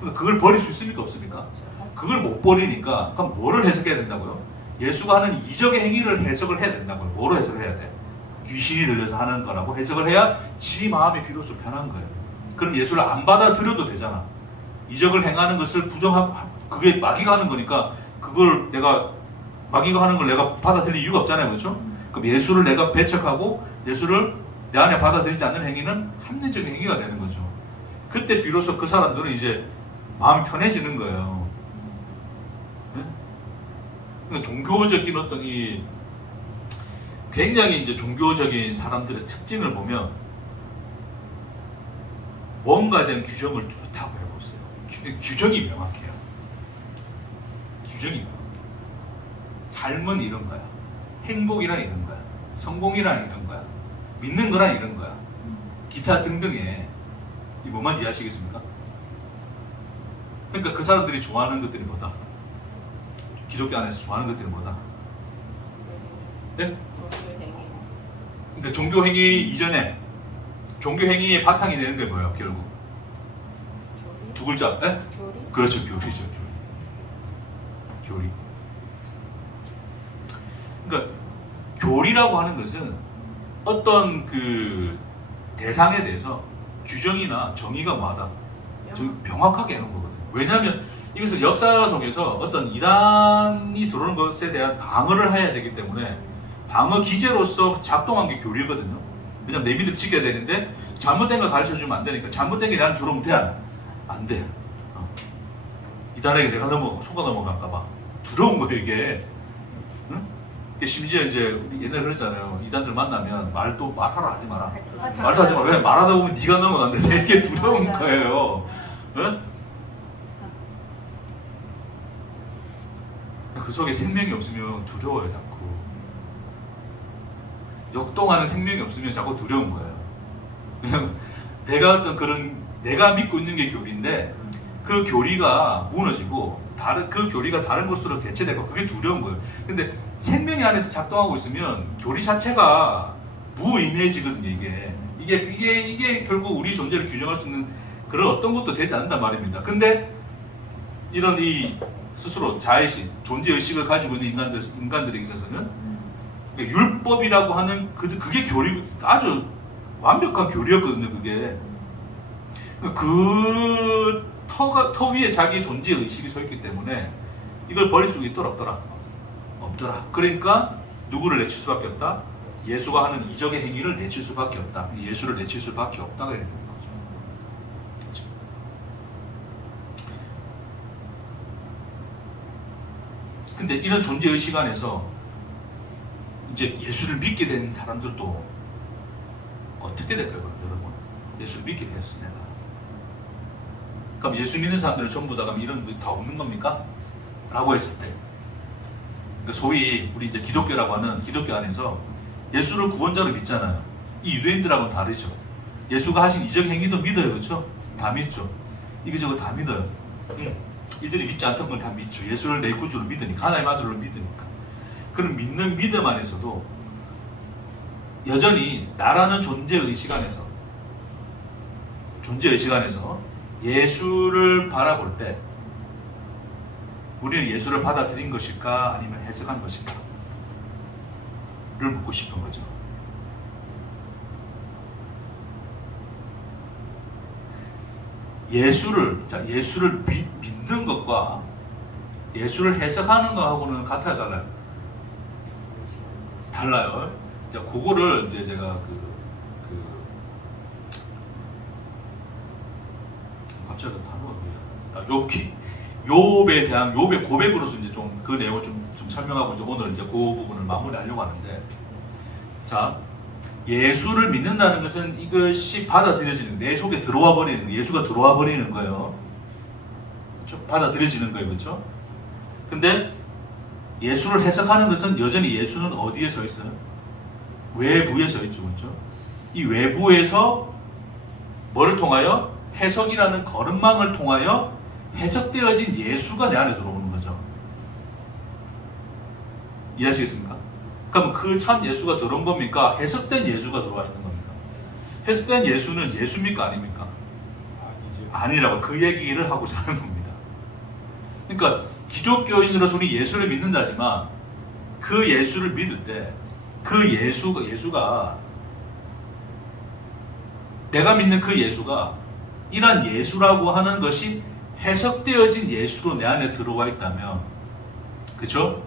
그걸 버릴 수 있습니까, 없습니까? 그걸 못 버리니까 그럼 뭐를 해석해야 된다고요? 예수가 하는 이적의 행위를 해석을 해야 된다고요. 뭐로 해석을 해야 돼? 귀신이 들려서 하는 거라고 해석을 해야 지 마음이 비로소 편한 거예요. 그럼 예수를 안 받아들여도 되잖아. 이적을 행하는 것을 그게 마귀가 하는 거니까 그걸 내가 마귀가 하는 걸 내가 받아들일 이유가 없잖아요, 그렇죠? 그럼 예수를 내가 배척하고 예수를 내 안에 받아들이지 않는 행위는 합리적인 행위가 되는 거죠. 그때 비로소 그 사람들은 이제 마음이 편해지는 거예요. 네? 그러니까 종교적인 어떤 이 굉장히 이제 종교적인 사람들의 특징을 보면 뭔가에 대한 규정을 뚜렷하고 해보세요. 규정이 명확해요. 규정이 명확해요. 삶은 이런 거야. 행복이란 이런 거야. 성공이란 이런 거야. 믿는 거란 이런 거야. 기타 등등의 이 뭐만 이해하시겠습니까? 그러니까 그 사람들이 좋아하는 것들이 뭐다? 기독교 안에서 좋아하는 것들이 뭐다? 네? 종교행위. 그러니까 종교 행위 이전에 종교 행위의 바탕이 되는 게 뭐예요? 결국 교리? 두 글자. 네? 교리? 그렇죠, 교리죠, 교리. 그러니까 교리라고 하는 것은 어떤 그 대상에 대해서 규정이나 정의가 뭐하다? 좀 명확하게 해놓은 거거든요. 왜냐하면 이것은 역사 속에서 어떤 이단이 들어오는 것에 대한 방어를 해야 되기 때문에 방어 기제로서 작동한 게 교리거든요. 왜냐면 내 믿음 지켜야 되는데 잘못된 걸 가르쳐주면 안 되니까 잘못된 게 나한테 들어오면 돼? 안 돼. 이단에게 내가 속아 넘어갈까봐 두려운 거예요, 이게. 응? 심지어 이제 우리 옛날에 그랬잖아요. 이단들 만나면 말하라 하지 마라. 말도 하지 마라. 왜? 말하다 보면 네가 넘어간대. 이게 두려운 거예요. 응? 그 속에 생명이 없으면 두려워요, 자꾸. 역동하는 생명이 없으면 자꾸 두려운 거예요. 왜냐면 내가 어떤 내가 믿고 있는 게 교리인데 그 교리가 무너지고 그 교리가 다른 것으로 대체되고 그게 두려운 거예요. 근데 생명이 안에서 작동하고 있으면 교리 자체가 무의미해지거든요, 이게 결국 우리 존재를 규정할 수 있는 그런 어떤 것도 되지 않는단 말입니다. 근데 이런 이 스스로 자의식, 존재의식을 가지고 있는 인간들에 있어서는 율법이라고 하는 그게 아주 완벽한 교리였거든요, 그게. 그 터 위에 자기 존재의식이 서 있기 때문에 이걸 버릴 수 있더라, 없더라? 없더라. 그러니까 누구를 내칠 수밖에 없다? 예수가 하는 이적의 행위를 내칠 수밖에 없다. 예수를 내칠 수밖에 없다가 이렇게 되는 거죠. 그렇죠? 근데 이런 존재의식 안에서 이제 예수를 믿게 된 사람들도 어떻게 될까요, 여러분? 예수를 믿게 됐어, 내가. 그럼 예수 믿는 사람들은 전부 다 그럼 이런 거 다 없는 겁니까? 라고 했을 때, 그러니까 소위 우리 이제 기독교라고 하는 기독교 안에서 예수를 구원자로 믿잖아요. 이 유대인들하고는 다르죠. 예수가 하신 이적 행위도 믿어요, 그렇죠? 다 믿죠. 이거저거 다 믿어요. 이들이 믿지 않던 걸 다 믿죠. 예수를 내 구주로 믿으니까, 하나님 아들로 믿으니까. 그런 믿는 믿음 안에서도 여전히 나라는 존재의식 안에서 예수를 바라볼 때 우리는 예수를 받아들인 것일까 아니면 해석한 것일까 를 묻고 싶은 거죠. 예수를 믿는 것과 예수를 해석하는 것하고는 같아요, 달라요? 달라요. 자, 그거를 이제 제가 갑자기 단어가 욥에 대한 욥의 고백으로서 이제 좀 그 내용을 좀 설명하고 이제 오늘 이제 그 부분을 마무리하려고 하는데, 자, 예수를 믿는다는 것은 이것이 받아들여지는, 내 속에 들어와 버리는, 예수가 들어와 버리는 거예요. 그렇죠? 받아들여지는 거예요, 그렇죠? 근데 예수를 해석하는 것은 여전히 예수는 어디에 서 있어요? 외부에 서 있죠, 그렇죠? 이 외부에서 뭐를 통하여? 해석이라는 거름망을 통하여 해석되어진 예수가 내 안에 들어오는 거죠. 이해하시겠습니까? 그럼 그 참 예수가 들어온 겁니까? 해석된 예수가 들어와 있는 겁니다. 해석된 예수는 예수입니까? 아닙니까? 아니죠. 아니라고 그 얘기를 하고자 하는 겁니다. 그러니까 기독교인으로서 우리 예수를 믿는다지만 그 예수를 믿을 때 그 예수가 내가 믿는 그 예수가 이러한 예수라고 하는 것이 해석되어진 예수로 내 안에 들어와 있다면, 그쵸?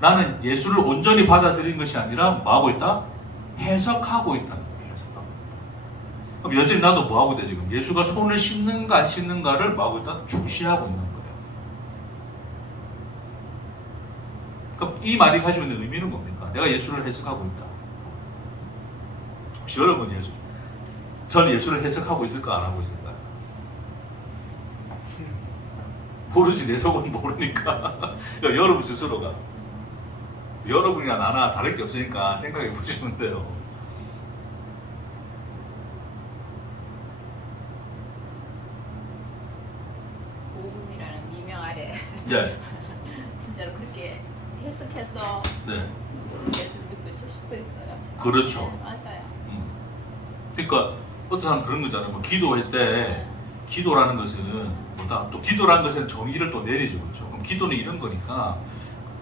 나는 예수를 온전히 받아들인 것이 아니라 뭐하고 있다? 해석하고 있다는 거예요. 해석하고 있다. 그럼 여전히 나도 뭐하고 있다 지금? 예수가 손을 씻는가 안 씻는가를 뭐하고 있다? 주시하고 있는 거예요. 그럼 이 말이 가지고 있는 의미는 뭡니까? 내가 예수를 해석하고 있다. 혹시 여러분 저는 예수를 해석하고 있을까 안 하고 있을까? 모르지, 내 속은 모르니까. 여러분 스스로가, 여러분이나 나나 다를 게 없으니까 생각해 보시면 돼요. 복음이라는 미명 아래 네. 진짜로 그렇게 해석해서 네. 예수 믿고 있을 수도 있어요. 그렇죠. 네, 맞아요. 그러니까 어떤 사람 그런 거잖아요. 뭐 기도할 때 기도라는 것은 뭐다? 또 기도라는 것은 정의를 또 내리죠, 그렇죠? 그럼 기도는 이런 거니까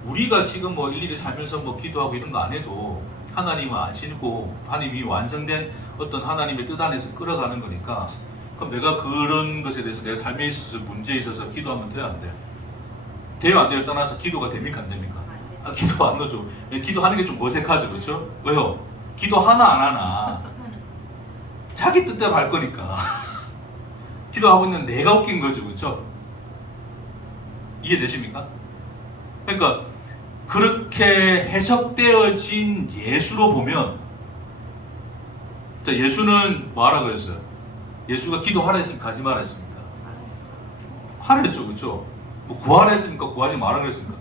우리가 지금 뭐 일일이 살면서 뭐 기도하고 이런 거 안 해도 하나님은 아시고 하나님이 완성된 어떤 하나님의 뜻 안에서 끌어가는 거니까, 그럼 내가 그런 것에 대해서 내 삶에 있어서 문제에 있어서 기도하면 돼요, 안 돼요? 돼요, 안 돼요? 떠나서 기도가 됩니까, 안 됩니까? 아, 기도 안 하죠. 기도하는 게 좀 어색하죠, 그렇죠? 왜요? 기도 하나 안 하나 자기 뜻대로 할 거니까. 기도하고 있는 내가 웃긴 거죠, 그렇죠? 이해되십니까? 그러니까 그렇게 해석되어진 예수로 보면, 자, 예수는 뭐하라 그랬어요? 예수가 기도하라 했습니까? 하지 마라 했습니까? 하라 했죠, 그렇죠? 뭐 구하라 했습니까? 구하지 마라 그랬습니까?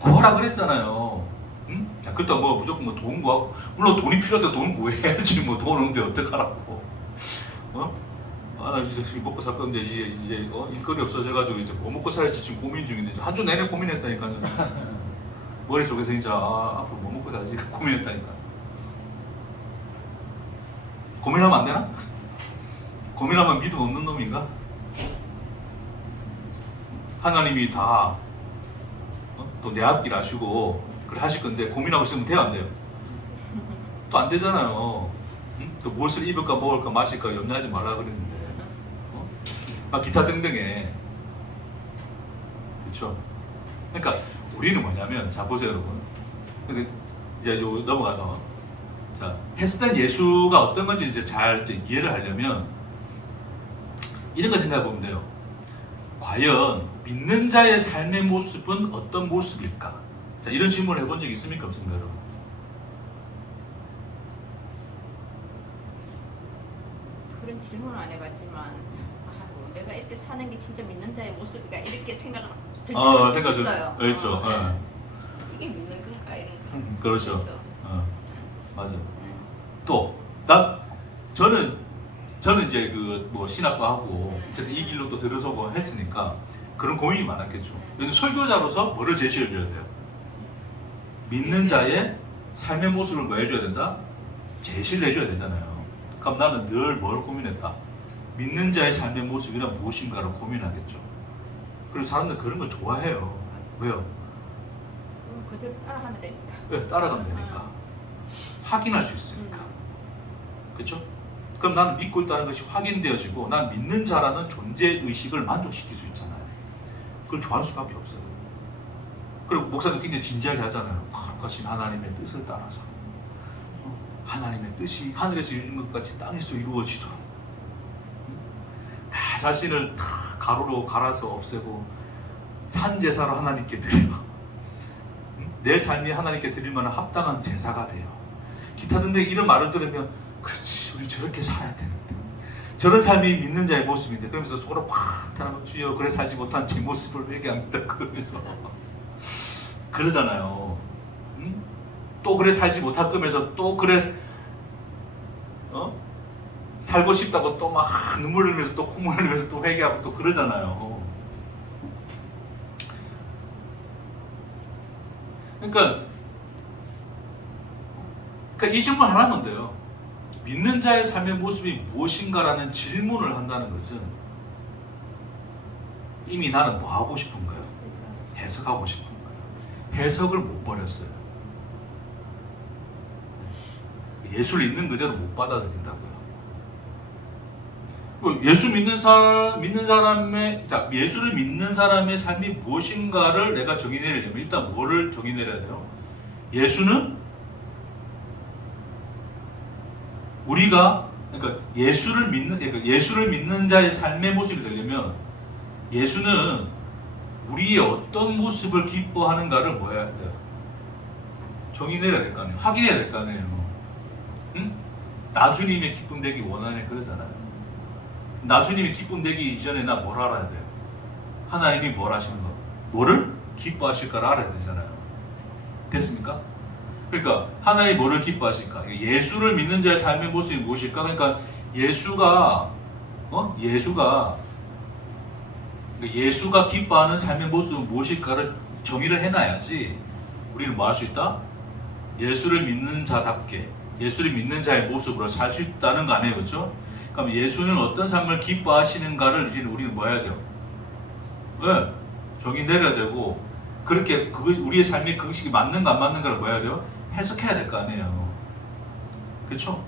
구하라 그랬잖아요. 응? 야, 그렇다고 뭐 무조건 뭐 돈 구하고, 물론 돈이 필요하다 돈 구해야지, 뭐 돈 없는데 어떡하라고. 어? 아, 나 이제 먹고 살 건데 이제 일거리 없어져가지고 이제 뭐 먹고 살지 지금 고민 중인데 한 주 내내 고민했다니까요. 머릿속에서 진짜 앞으로 뭐 먹고 살지 고민했다니까. 고민하면 안 되나? 고민하면 믿음 없는 놈인가? 하나님이 다 또 내 앞길 아시고 그래 하실 건데 고민하고 있으면 돼요, 안 돼요? 또 안 되잖아요. 응? 또 무엇을 입을까 먹을까 마실까 염려하지 말라 그랬는데, 기타 등등에, 그렇죠? 그러니까 우리는 뭐냐면, 자 보세요 여러분. 이제 요 넘어가서 자 해석된 예수가 어떤 건지 이제 잘 이해를 하려면 이런 거 생각해 보면 돼요. 과연 믿는 자의 삶의 모습은 어떤 모습일까? 자, 이런 질문을 해본 적 있습니까, 없습니까, 여러분? 그런 질문은 안 해봤지만 내가 이렇게 사는 게 진짜 믿는 자의 모습이가 이렇게 생각을 들 때가 있어요. 그렇죠. 네. 이게 믿는 건가 이런 거. 그렇죠. 맞아. 또 저는 이제 그 뭐 신학과 하고 어쨌든 이 길로 또 들어서고 했으니까 그런 고민이 많았겠죠. 근데 설교자로서 뭐를 제시해 줘야 돼요? 믿는 자의 삶의 모습을 뭐 해줘야 된다? 제시를 해줘야 되잖아요. 그럼 나는 늘 뭘 고민했다? 믿는 자의 삶의 모습이란 무엇인가를 고민하겠죠. 그리고 사람들 그런 걸 좋아해요. 왜요? 그대로 따라하면 되니까. 왜? 따라가면 되니까. 확인할 수 있으니까. 그렇죠? 그럼 나는 믿고 있다는 것이 확인되어지고 난 믿는 자라는 존재의식을 만족시킬 수 있잖아요. 그걸 좋아할 수밖에 없어요. 그리고 목사님 굉장히 진지하게 하잖아요. 거룩하신 하나님의 뜻을 따라서 하나님의 뜻이 하늘에서 이루어진 것 같이 땅에서 이루어지도록 다 자신을 다 가루로 갈아서 없애고 산제사로 하나님께 드리고 내 삶이 하나님께 드릴 만한 합당한 제사가 돼요. 기타 등등 이런 말을 들으면 그렇지, 우리 저렇게 살아야 되는데 저런 삶이 믿는 자의 모습인데, 그러면서 속으로 팍 타는 주여 그래 살지 못한 제 모습을 회개합니다 그러면서 그러잖아요. 응? 또 그래 살지 못할 거면서 또 그래 살고 싶다고 또 막 눈물 흘리면서 또 콧물 흘리면서 또 회개하고 또 그러잖아요. 그러니까 이 질문 하나면 돼요. 믿는 자의 삶의 모습이 무엇인가라는 질문을 한다는 것은 이미 나는 뭐 하고 싶은 거예요? 해석하고 싶은 거예요. 해석을 못 버렸어요. 예수를 있는 그대로 못 받아들인다고요. 예수 믿는 사람의, 자, 예수를 믿는 사람의 삶이 무엇인가를 내가 정의 내리려면 일단 뭐를 정의 내려야 돼요? 예수는 우리가, 그러니까 예수를 믿는 자의 삶의 모습이 되려면 예수는 우리의 어떤 모습을 기뻐하는가를 뭐 해야 돼요? 정의 내려야 될 거 아니에요? 확인해야 될 거 아니에요? 응? 나 주님의 기쁨 되기 원하네 그러잖아요. 나 주님이 기쁨 되기 이전에 나 뭘 알아야 돼요? 하나님이 뭘 하시는 거? 뭐를 기뻐하실까를 알아야 되잖아요. 됐습니까? 그러니까 하나님이 뭐를 기뻐하실까? 예수를 믿는 자의 삶의 모습이 무엇일까? 그러니까 예수가 기뻐하는 삶의 모습은 무엇일까를 정의를 해놔야지 우리는 뭐 할 수 있다? 예수를 믿는 자답게 예수를 믿는 자의 모습으로 살 수 있다는 거 아니에요, 그렇죠? 그럼 예수는 어떤 삶을 기뻐하시는가를 이제 우리는 뭐 해야 돼요? 왜? 정의 내려야 되고 그렇게 우리의 삶이 그것이 맞는가 안 맞는가를 뭐 해야 돼요? 해석해야 될 거 아니에요, 그렇죠?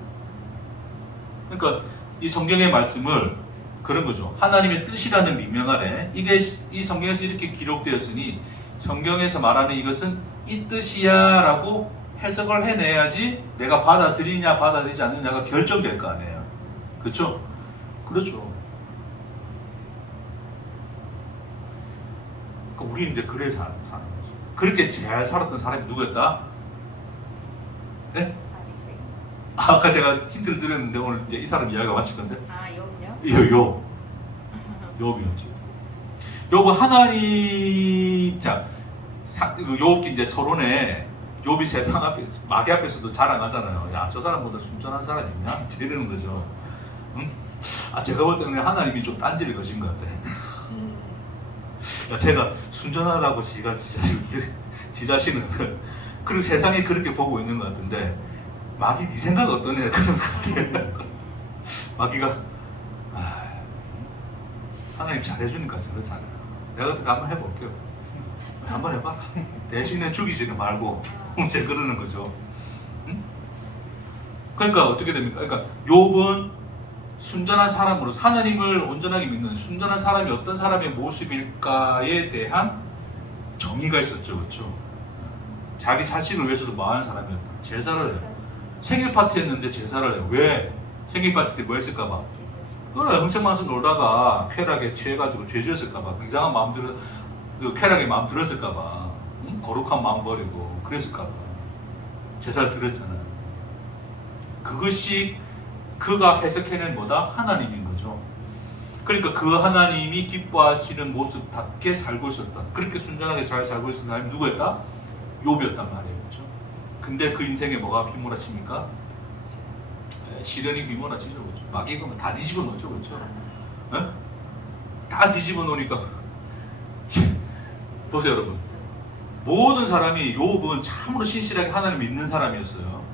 그러니까 이 성경의 말씀을 그런 거죠. 하나님의 뜻이라는 미명 아래 이게 이 성경에서 이렇게 기록되었으니 성경에서 말하는 이것은 이 뜻이야 라고 해석을 해내야지 내가 받아들이냐 받아들이지 않느냐가 결정될 거 아니에요, 그렇죠? 그렇죠. 그러니까 우리는 이제 그래 사는 거죠. 그렇게 잘 살았던 사람이 누구였다? 네? 아까 제가 힌트를 드렸는데 오늘 이제 이 사람 이야기가 마칠 건데. 아, 욥요? 욥이었죠. 욥은 하나님, 자, 욥이 이제 서론에 욥이 세상 앞에서 마귀 앞에서도 자랑하잖아요. 야, 저 사람보다 순전한 사람이 있냐? 이러는 거죠. 응? 아, 제가 볼 때는 하나님이 좀 딴지를 거신 것 같아. 야, 제가 순전하다고 지 자신은 그리고 세상에 그렇게 보고 있는 것 같은데 마귀 네 생각 어떠냐 그런 것 같아. 마귀가 하나님 잘해주니까 그렇잖아요. 내가 어떻게 한번 해볼게요. 한번 해봐. 대신에 죽이지는 말고 제 그러는 거죠. 응? 그러니까 어떻게 됩니까? 그러니까 욥은 순전한 사람으로 하나님을 온전하게 믿는 순전한 사람이 어떤 사람의 모습일까에 대한 정의가 있었죠, 그렇죠? 자기 자신을 위해서도 뭐하는 사람이었다. 제사를 해요. 생일 파티 했는데 제사를 해요. 왜? 생일 파티 때 뭐 했을까봐. 그래, 흥청망청 놀다가 쾌락에 취해가지고 죄 지었을까봐. 이상한 마음 쾌락에 마음 들었을까봐. 응? 거룩한 마음 버리고 그랬을까봐. 제사를 드렸잖아요. 그것이 그가 해석해낸 뭐다? 하나님인 거죠. 그러니까 그 하나님이 기뻐하시는 모습답게 살고 있었다. 그렇게 순전하게 잘 살고 있었던 사람이 누구였다? 욥이었단 말이에요. 그렇죠? 근데 그 인생에 뭐가 휘몰아칩니까? 시련이 휘몰아치죠. 그렇죠? 마귀가 다 뒤집어 놓죠. 그렇죠? 네? 다 뒤집어 놓으니까 보세요, 여러분. 모든 사람이 욥은 참으로 신실하게 하나님을 믿는 사람이었어요.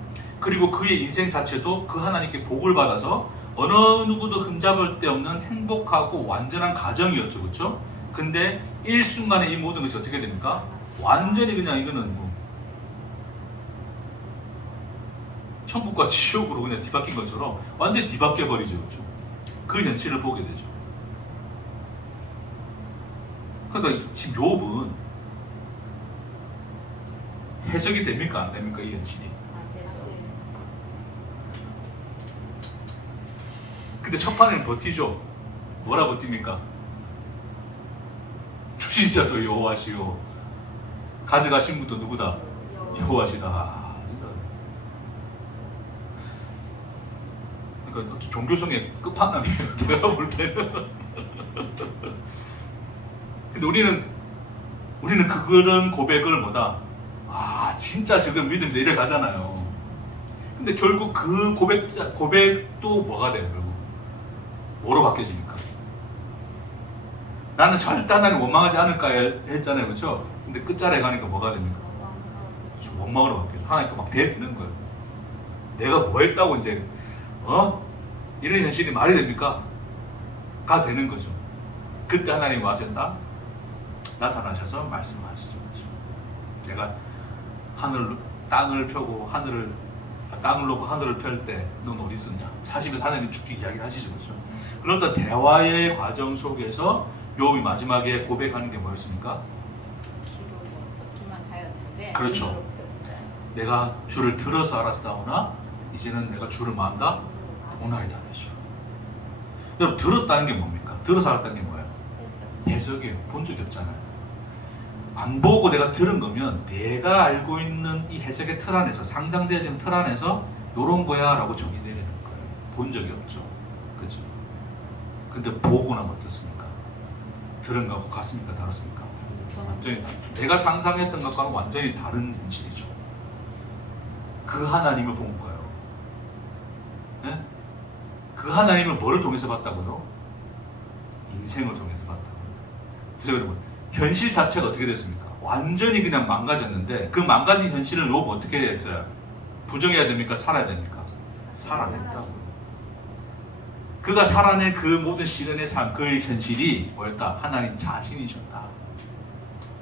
그리고 그의 인생 자체도 그 하나님께 복을 받아서 어느 누구도 흠잡을 데 없는 행복하고 완전한 가정이었죠. 그렇죠? 근데 일순간에 이 모든 것이 어떻게 됩니까? 완전히 그냥 이거는 뭐 천국과 지옥으로 그냥 뒤바뀐 것처럼 완전히 뒤바뀌어 버리죠. 그렇죠? 그 현실을 보게 되죠. 그러니까 지금 욥은 해석이 됩니까? 안 됩니까? 이 현실이. 근데 첫 판에는 버티죠. 뭐라 버팁니까? 주신자도 여호와시오. 가져가신 분도 누구다? 여호와시다. 그러니까 종교성의 끝판왕이에요. 제가 볼 때는. 근데 우리는 그런 고백을 뭐다? 아, 진짜 지금 믿음이 이래 가잖아요. 근데 결국 그 고백도 뭐가 돼요? 결국 뭐로 바뀌어집니까? 나는 절대 하나님 원망하지 않을까 했잖아요, 그렇죠? 근데 끝자리에 가니까 뭐가 됩니까? 원망으로 바뀌어요. 하나님께 막 대드는 거예요. 내가 뭐 했다고 이제 이런 현실이 말이 됩니까? 가 되는 거죠. 그때 하나님이 와셨다 나타나셔서 말씀하시죠, 그렇죠? 내가 땅을 펴고 땅을 놓고 하늘을 펼 때 넌 어디 있었냐? 40에서 하나님이 죽기 이야기를 하시죠, 그렇죠? 그런데 대화의 과정 속에서 욥이 마지막에 고백하는 게 뭐였습니까? 기도 뭐 듣기만 하였는데 그렇죠. 눈으로 배웠어요. 내가 주를 들어서 알았사오나 이제는 내가 주를 만다 보나이다 되죠. 여러분 들었다는 게 뭡니까? 들어서 알았다는 게 뭐예요? 그래서 해석이에요. 본 적이 없잖아요. 안 보고 내가 들은 거면 내가 알고 있는 이 해석의 틀 안에서 상상되어진 틀 안에서 요런 거야 라고 정의 내리는 거예요. 본 적이 없죠. 그렇죠? 근데 보고 나면 어떻습니까? 들은 거하고 같습니까? 다릅니까? 완전히 내가 상상했던 것과는 완전히 다른 현실이죠. 그 하나님을 본 거예요. 네? 그 하나님을 뭐를 통해서 봤다고요? 인생을 통해서 봤다고요. 그래서 여러분 현실 자체가 어떻게 됐습니까? 완전히 그냥 망가졌는데 그 망가진 현실을 욥 어떻게 했어요? 부정해야 됩니까? 살아야 됩니까? 살아냈다고요. 그가 살아낸 그 모든 시련의 삶, 그 현실이 뭐였다? 하나님 자신이셨다.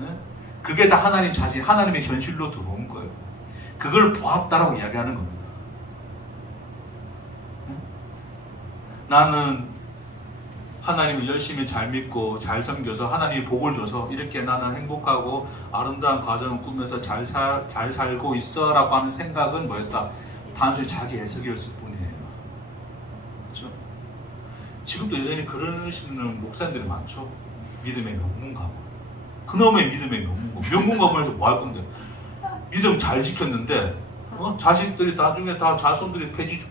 네? 그게 다 하나님 자신, 하나님의 현실로 들어온 거예요. 그걸 보았다라고 이야기하는 겁니다. 네? 나는 하나님을 열심히 잘 믿고 잘 섬겨서 하나님이 복을 줘서 이렇게 나는 행복하고 아름다운 가정을 꾸면서 잘 살고 있어 라고 하는 생각은 뭐였다? 단순히 자기 해석이었을 뿐이에요. 그렇죠? 지금도 여전히 그러시는 목사님들이 많죠. 믿음의 명문가문. 그놈의 믿음의 명문가문. 명문가문에서 뭐 할 건데? 믿음 잘 지켰는데 자식들이 나중에 다 자손들이 폐지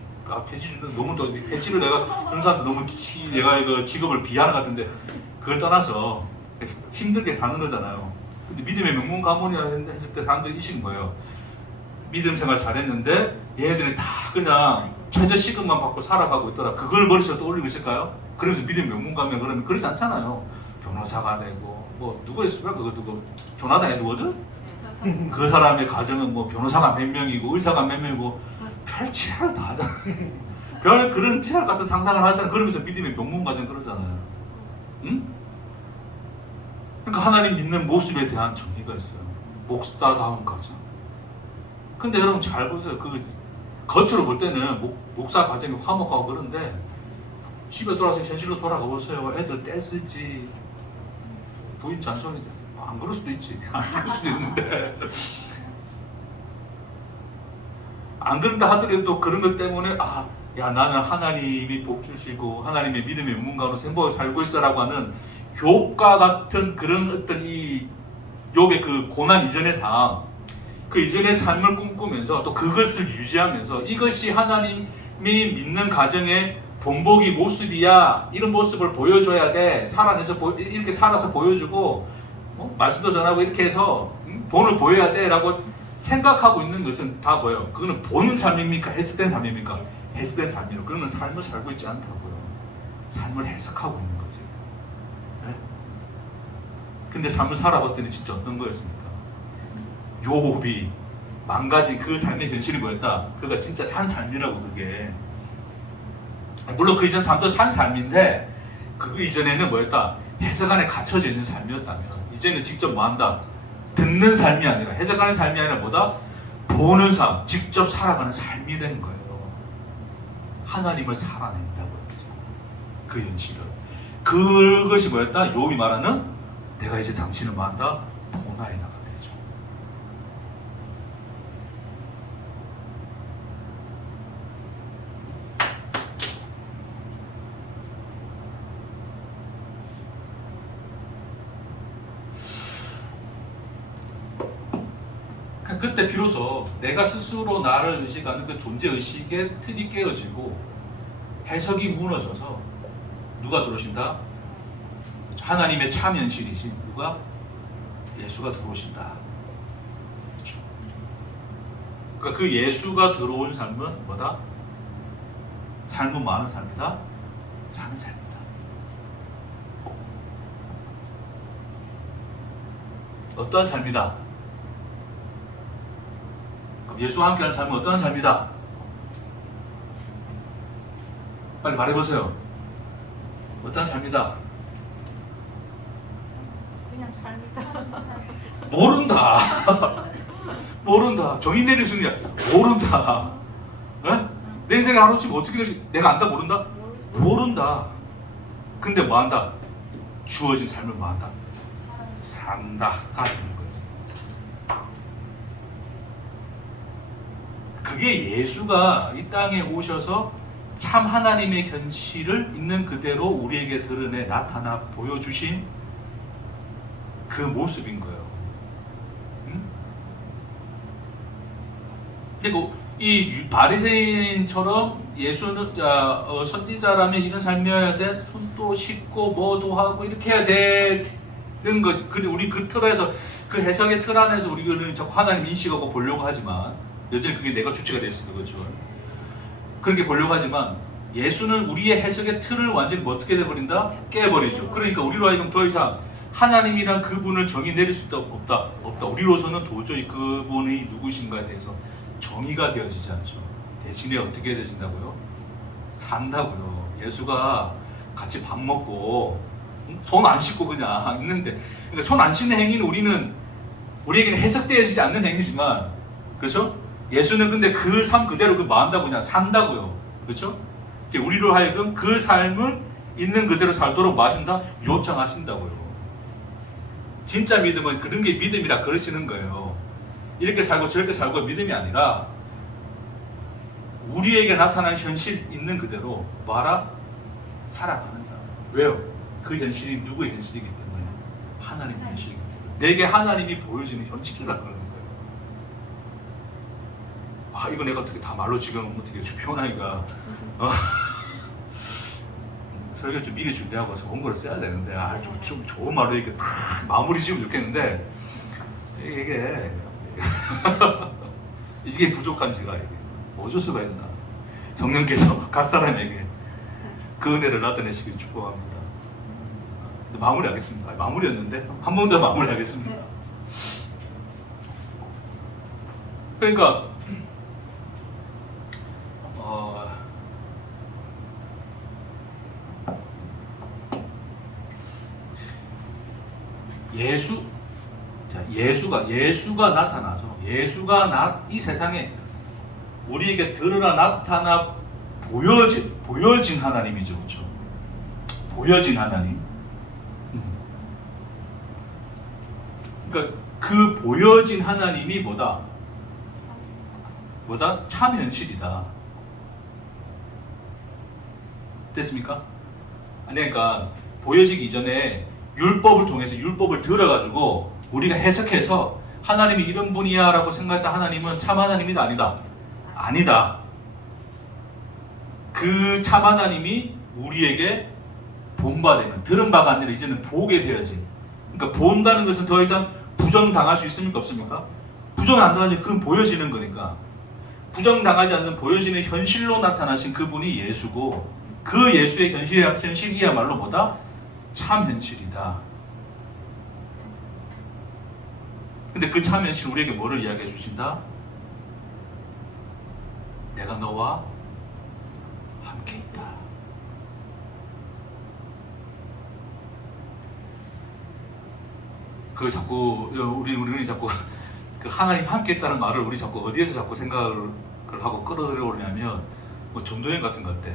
주는 너무 또 폐지를 내가 준 사람들 너무 내가 이거 직업을 비하는 것 같은데 그걸 떠나서 힘들게 사는 거잖아요. 근데 믿음의 명문 가문이라 했을 때 사람들이 이신 거예요. 믿음 생활 잘했는데 얘네들이 다 그냥 최저 시급만 받고 살아가고 있더라. 그걸 머릿속에 떠올리고 있을까요? 그러면서 믿음의 명문 가면 그러면 그러지 않잖아요. 변호사가 되고 뭐 누구 했을까? 그거 누구 조나단 에드워드? 그 사람의 가정은 뭐 변호사가 몇 명이고 의사가 몇 명이고 별 지랄 다 하잖아. 별 그런 지랄 같은 상상을 하잖아. 그러면서 믿음의 명문 가정 그러잖아요. 응? 그러니까 하나님 믿는 모습에 대한 정의가 있어요. 목사다운 가정. 근데 여러분 잘 보세요. 그 겉으로 볼 때는 목사 가정이 화목하고 그런데 집에 돌아서 현실로 돌아가 보세요. 애들 떼쓰지, 부인 잔소리 안 그럴 수도 있지. 안 그럴 수도 있는데 안 그런다 하더라도 그런 것 때문에 야 나는 하나님이 복 주시고 하나님의 믿음의 문가로 행복하게 살고 있어라고 하는 욥과 같은 그런 어떤 이 욥의 그 고난 이전의 삶, 그 이전의 삶을 꿈꾸면서 또 그것을 유지하면서 이것이 하나님이 믿는 가정의 본보기 모습이야. 이런 모습을 보여줘야 돼. 살아내서 이렇게 살아서 보여주고 말씀도 전하고 이렇게 해서 본을 보여야 돼 라고 생각하고 있는 것은 다 뭐예요? 그거는 본 삶입니까? 해석된 삶입니까? 해석된 삶이에요. 그러면 삶을 살고 있지 않다고요. 삶을 해석하고 있는 거지. 네? 근데 삶을 살아봤더니 진짜 어떤 거였습니까? 욥이 망가진 그 삶의 현실이 뭐였다? 그가 진짜 산 삶이라고. 그게 물론 그 이전 삶도 산 삶인데 그 이전에는 뭐였다? 해석 안에 갇혀져 있는 삶이었다면 이제는 직접 뭐 한다? 듣는 삶이 아니라 해석하는 삶이 아니라 뭐다? 보는 삶, 직접 살아가는 삶이 된 거예요. 하나님을 살아낸다고 했죠. 그 현실을. 그것이 뭐였다? 욥이 말하는 내가 이제 당신을 뭐 한다? 보나이다가 되죠. 그때 비로소 내가 스스로 나를 의식하는 그 존재의식의 틀이 깨어지고 해석이 무너져서 누가 들어오신다? 하나님의 참현실이신 누가? 예수가 들어오신다. 그렇죠. 그러니까 그 예수가 들어온 삶은 뭐다? 삶은 많은 삶이다? 사는 삶이다. 어떠한 삶이다? 예수와 함께하는 삶은 어떠한 삶이다? 빨리 말해보세요. 어떠한 삶이다? 그냥 삶이다. 모른다. 모른다. 정의 내릴 수 있냐? 모른다. 네? 내 인생에 하루쯤 어떻게 될지 내가 안다 모른다? 모른다. 근데 뭐 한다? 주어진 삶을 뭐 한다? 산다가 되는 거예요. 그게 예수가 이 땅에 오셔서 참 하나님의 현실을 있는 그대로 우리에게 드러내 나타나 보여주신 그 모습인 거예요. 그리고 이 바리새인처럼 예수는 선지자라면 이런 삶이어야 돼. 손도 씻고 뭐도 하고 이렇게 해야 되는 거지. 근데 우리 그 틀에서 그 해석의 틀 안에서 우리는 자꾸 하나님 인식하고 보려고 하지만 여전히 그게 내가 주체가 되어 있습니다. 그렇죠? 그렇게 보려고 하지만 예수는 우리의 해석의 틀을 완전히 뭐 어떻게 돼버린다? 깨버리죠. 그러니까 우리로 하여금 더 이상 하나님이란 그분을 정의 내릴 수 없다. 우리로서는 도저히 그분이 누구신가에 대해서 정의가 되어지지 않죠. 대신에 어떻게 되어진다고요? 산다고요. 예수가 같이 밥 먹고 손 안 씻고 그냥 있는데, 그러니까 손 안 씻는 행위는 우리에게는 해석되어지지 않는 행위지만, 그렇죠? 예수는 근데 그 삶 그대로 그 마한다고 그냥 산다고요. 그렇죠? 우리로 하여금 그 삶을 있는 그대로 살도록 마신다 요청하신다고요. 진짜 믿음은 그런 게 믿음이라 그러시는 거예요. 이렇게 살고 저렇게 살고 믿음이 아니라 우리에게 나타난 현실 있는 그대로 뭐하라? 살아가는 사람. 왜요? 그 현실이 누구의 현실이기 때문에? 하나님의 현실이기 때문에. 내게 하나님이 보여지는 현실이라 그러는 거예요. 아, 이거 내가 어떻게 다 말로 지금 어떻게 표현하기가 설교 좀 미리 준비하고 원고를 써야 되는데 좀 좋은 말로 이렇게 다 마무리 지으면 좋겠는데 이게 이게 부족한 제가 이게 어쩔 수가 있나. 성령께서 각 사람에게 그 은혜를 나타내시길 축복합니다. 마무리하겠습니다. 마무리였는데 한 번 더 마무리하겠습니다. 그러니까 예수가 나타나서 이 세상에 우리에게 드러나 나타나 보여진 하나님이죠, 그렇죠? 보여진 하나님. 그러니까 그 보여진 하나님이 뭐다? 참 현실이다. 됐습니까? 아니, 그러니까 보여지기 이전에 율법을 통해서 율법을 들어가지고 우리가 해석해서 하나님이 이런 분이야 라고 생각했던 하나님은 참 하나님이다, 아니다? 아니다. 그 참 하나님이 우리에게 본바되는, 들은 바가 아니라 이제는 보게 되어진. 그러니까 본다는 것은 더 이상 부정당할 수 있습니까? 없습니까? 부정 안 당하지, 그건 보여지는 거니까. 부정당하지 않는 보여지는 현실로 나타나신 그분이 예수고, 그 예수의 현실이야말로 뭐다? 참 현실이다. 근데 그 참 현실 우리에게 뭐를 이야기해 주신다? 내가 너와 함께 있다. 그걸 자꾸 우리는 자꾸 그 하나님 함께 있다는 말을 우리 자꾸 어디에서 자꾸 생각을 하고 끌어들여오냐면 뭐 전도연 같은 것 같아.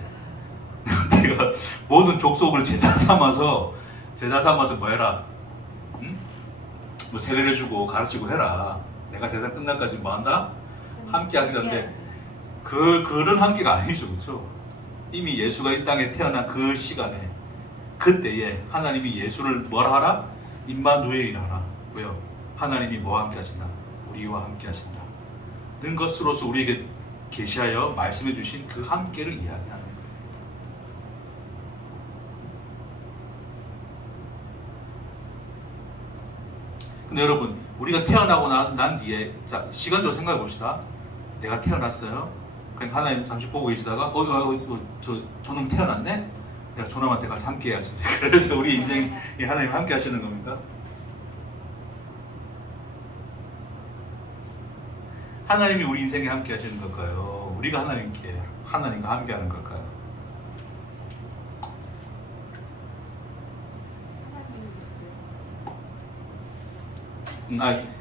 내가 모든 족속을 제자 삼아서 뭐 해라? 응? 뭐 세례를 주고 가르치고 해라. 내가 세상 끝날까지 뭐 한다? 함께 하시는데 그런 함께가 아니죠, 그렇죠? 이미 예수가 이 땅에 태어난 그 시간에 그때에 하나님이 예수를 뭐라 하라? 임마누엘이라 하라. 왜요? 하나님이 뭐와 함께 하신다? 우리와 함께 하신다. 는 것으로서 우리에게 계시하여 말씀해 주신 그 함께를 이야기하는 거예요. 근데 여러분, 우리가 태어나고 난 뒤에, 자, 시간적으로 생각해 봅시다. 내가 태어났어요. 그러니까 하나님 잠시 보고 계시다가 저놈 태어났네? 내가 저놈한테 가서 함께 해야지. 그래서 우리 인생이 하나님 함께 하시는 겁니까? 하나님이 우리 인생에 함께 하시는 걸까요? 우리가 하나님과 함께 하는 걸까요?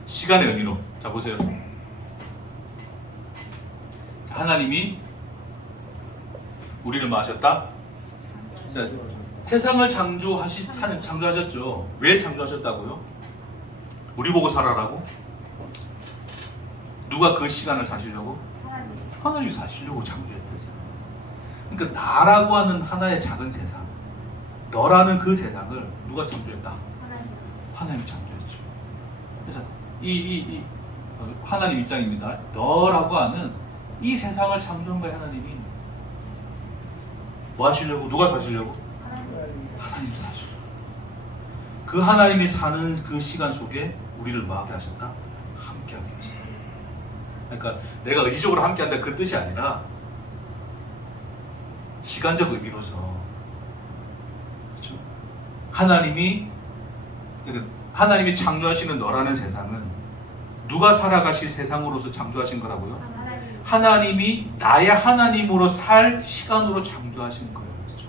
시간의 의미로. 자, 보세요. 자, 하나님이 우리를 뭐 하셨다? 세상을 창조하셨죠. 왜 창조하셨다고요? 우리 보고 살아라고? 누가 그 시간을 사시려고? 하나님이 사시려고 창조했대잖아요. 그러니까 나라고 하는 하나의 작은 세상, 너라는 그 세상을 누가 창조했다? 하나님이 창조했죠. 그래서 하나님 입장입니다. 너라고 하는 이 세상을 창조한 거예요. 하나님이 뭐 하시려고? 누가 사시려고? 하나님이 사시려고. 그 하나님이 사는 그 시간 속에 우리를 뭐하게 하셨다? 함께하게 하셨다. 그러니까 내가 의지적으로 함께한다 그 뜻이 아니라 시간적 의미로서, 그렇죠? 하나님이 창조하시는 너라는 세상은 누가 살아가실 세상으로서 창조하신 거라고요? 하나님이 나의 하나님으로 살 시간으로 창조하신 거예요. 그렇죠?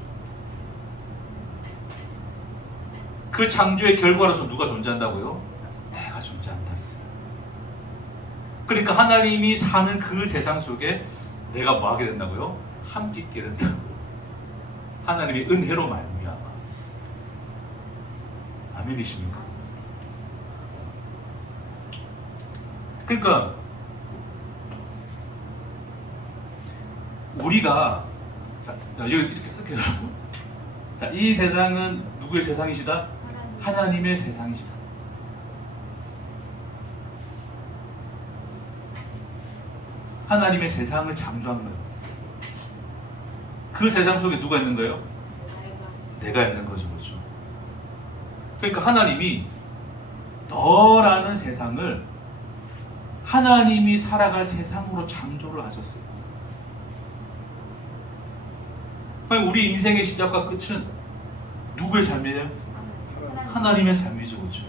그 창조의 결과로서 누가 존재한다고요? 내가 존재한다. 그러니까 하나님이 사는 그 세상 속에 내가 뭐 하게 된다고요? 함께 있게 된다고요. 하나님의 은혜로 말미암아. 아멘이십니까? 그러니까 우리가 여기 이렇게 쓸게요. 자, 이 세상은 누구의 세상이시다? 하나님의 세상이시다. 하나님의 세상을 창조한 거예요. 그 세상 속에 누가 있는 거예요? 내가 있는 거죠. 그렇죠? 그러니까 하나님이 너라는 세상을 하나님이 살아갈 세상으로 창조를 하셨어요. 우리 인생의 시작과 끝은 누구의 삶이에요? 하나님의 삶이죠. 그렇죠?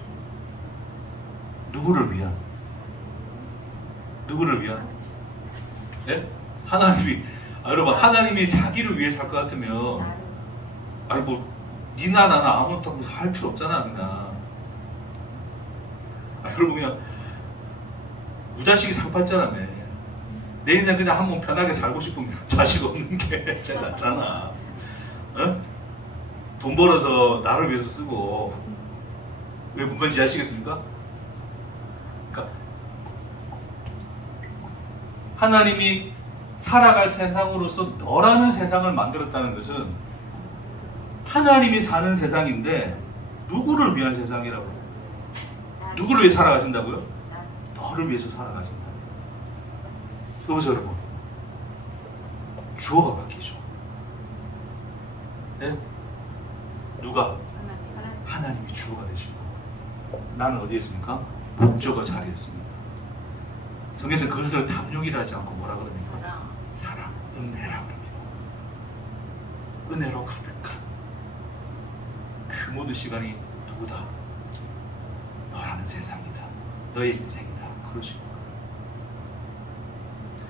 누구를 위한? 누구를 위한? 예? 하나님이, 여러분, 하나님이 자기를 위해 살 것 같으면, 아니 뭐 니나 나나 아무것도 할 필요 없잖아. 그냥 여러분, 그냥 무자식이 상 받잖아. 내 인생 그냥 한번 편하게 살고 싶으면 자식 없는 게 제일 낫잖아. 어? 돈 벌어서 나를 위해서 쓰고 왜 문번지 하시겠습니까? 그러니까 하나님이 살아갈 세상으로서 너라는 세상을 만들었다는 것은 하나님이 사는 세상인데 누구를 위한 세상이라고? 누구를 위해 살아가신다고요? 너를 위해서 살아가신다. 여보세요 여러분, 주어가 바뀌죠. 네? 누가? 하나님이 주어가 되시고 나는 어디에 있습니까? 목적어 자리에 있습니다. 성경에서 그것을 탐욕이라 하지 않고 뭐라 그럽니까? 사랑, 은혜라 그럽니다. 은혜로 가득한 그 모든 시간이 누구다? 너라는 세상이다. 너의 인생이다. 그러시고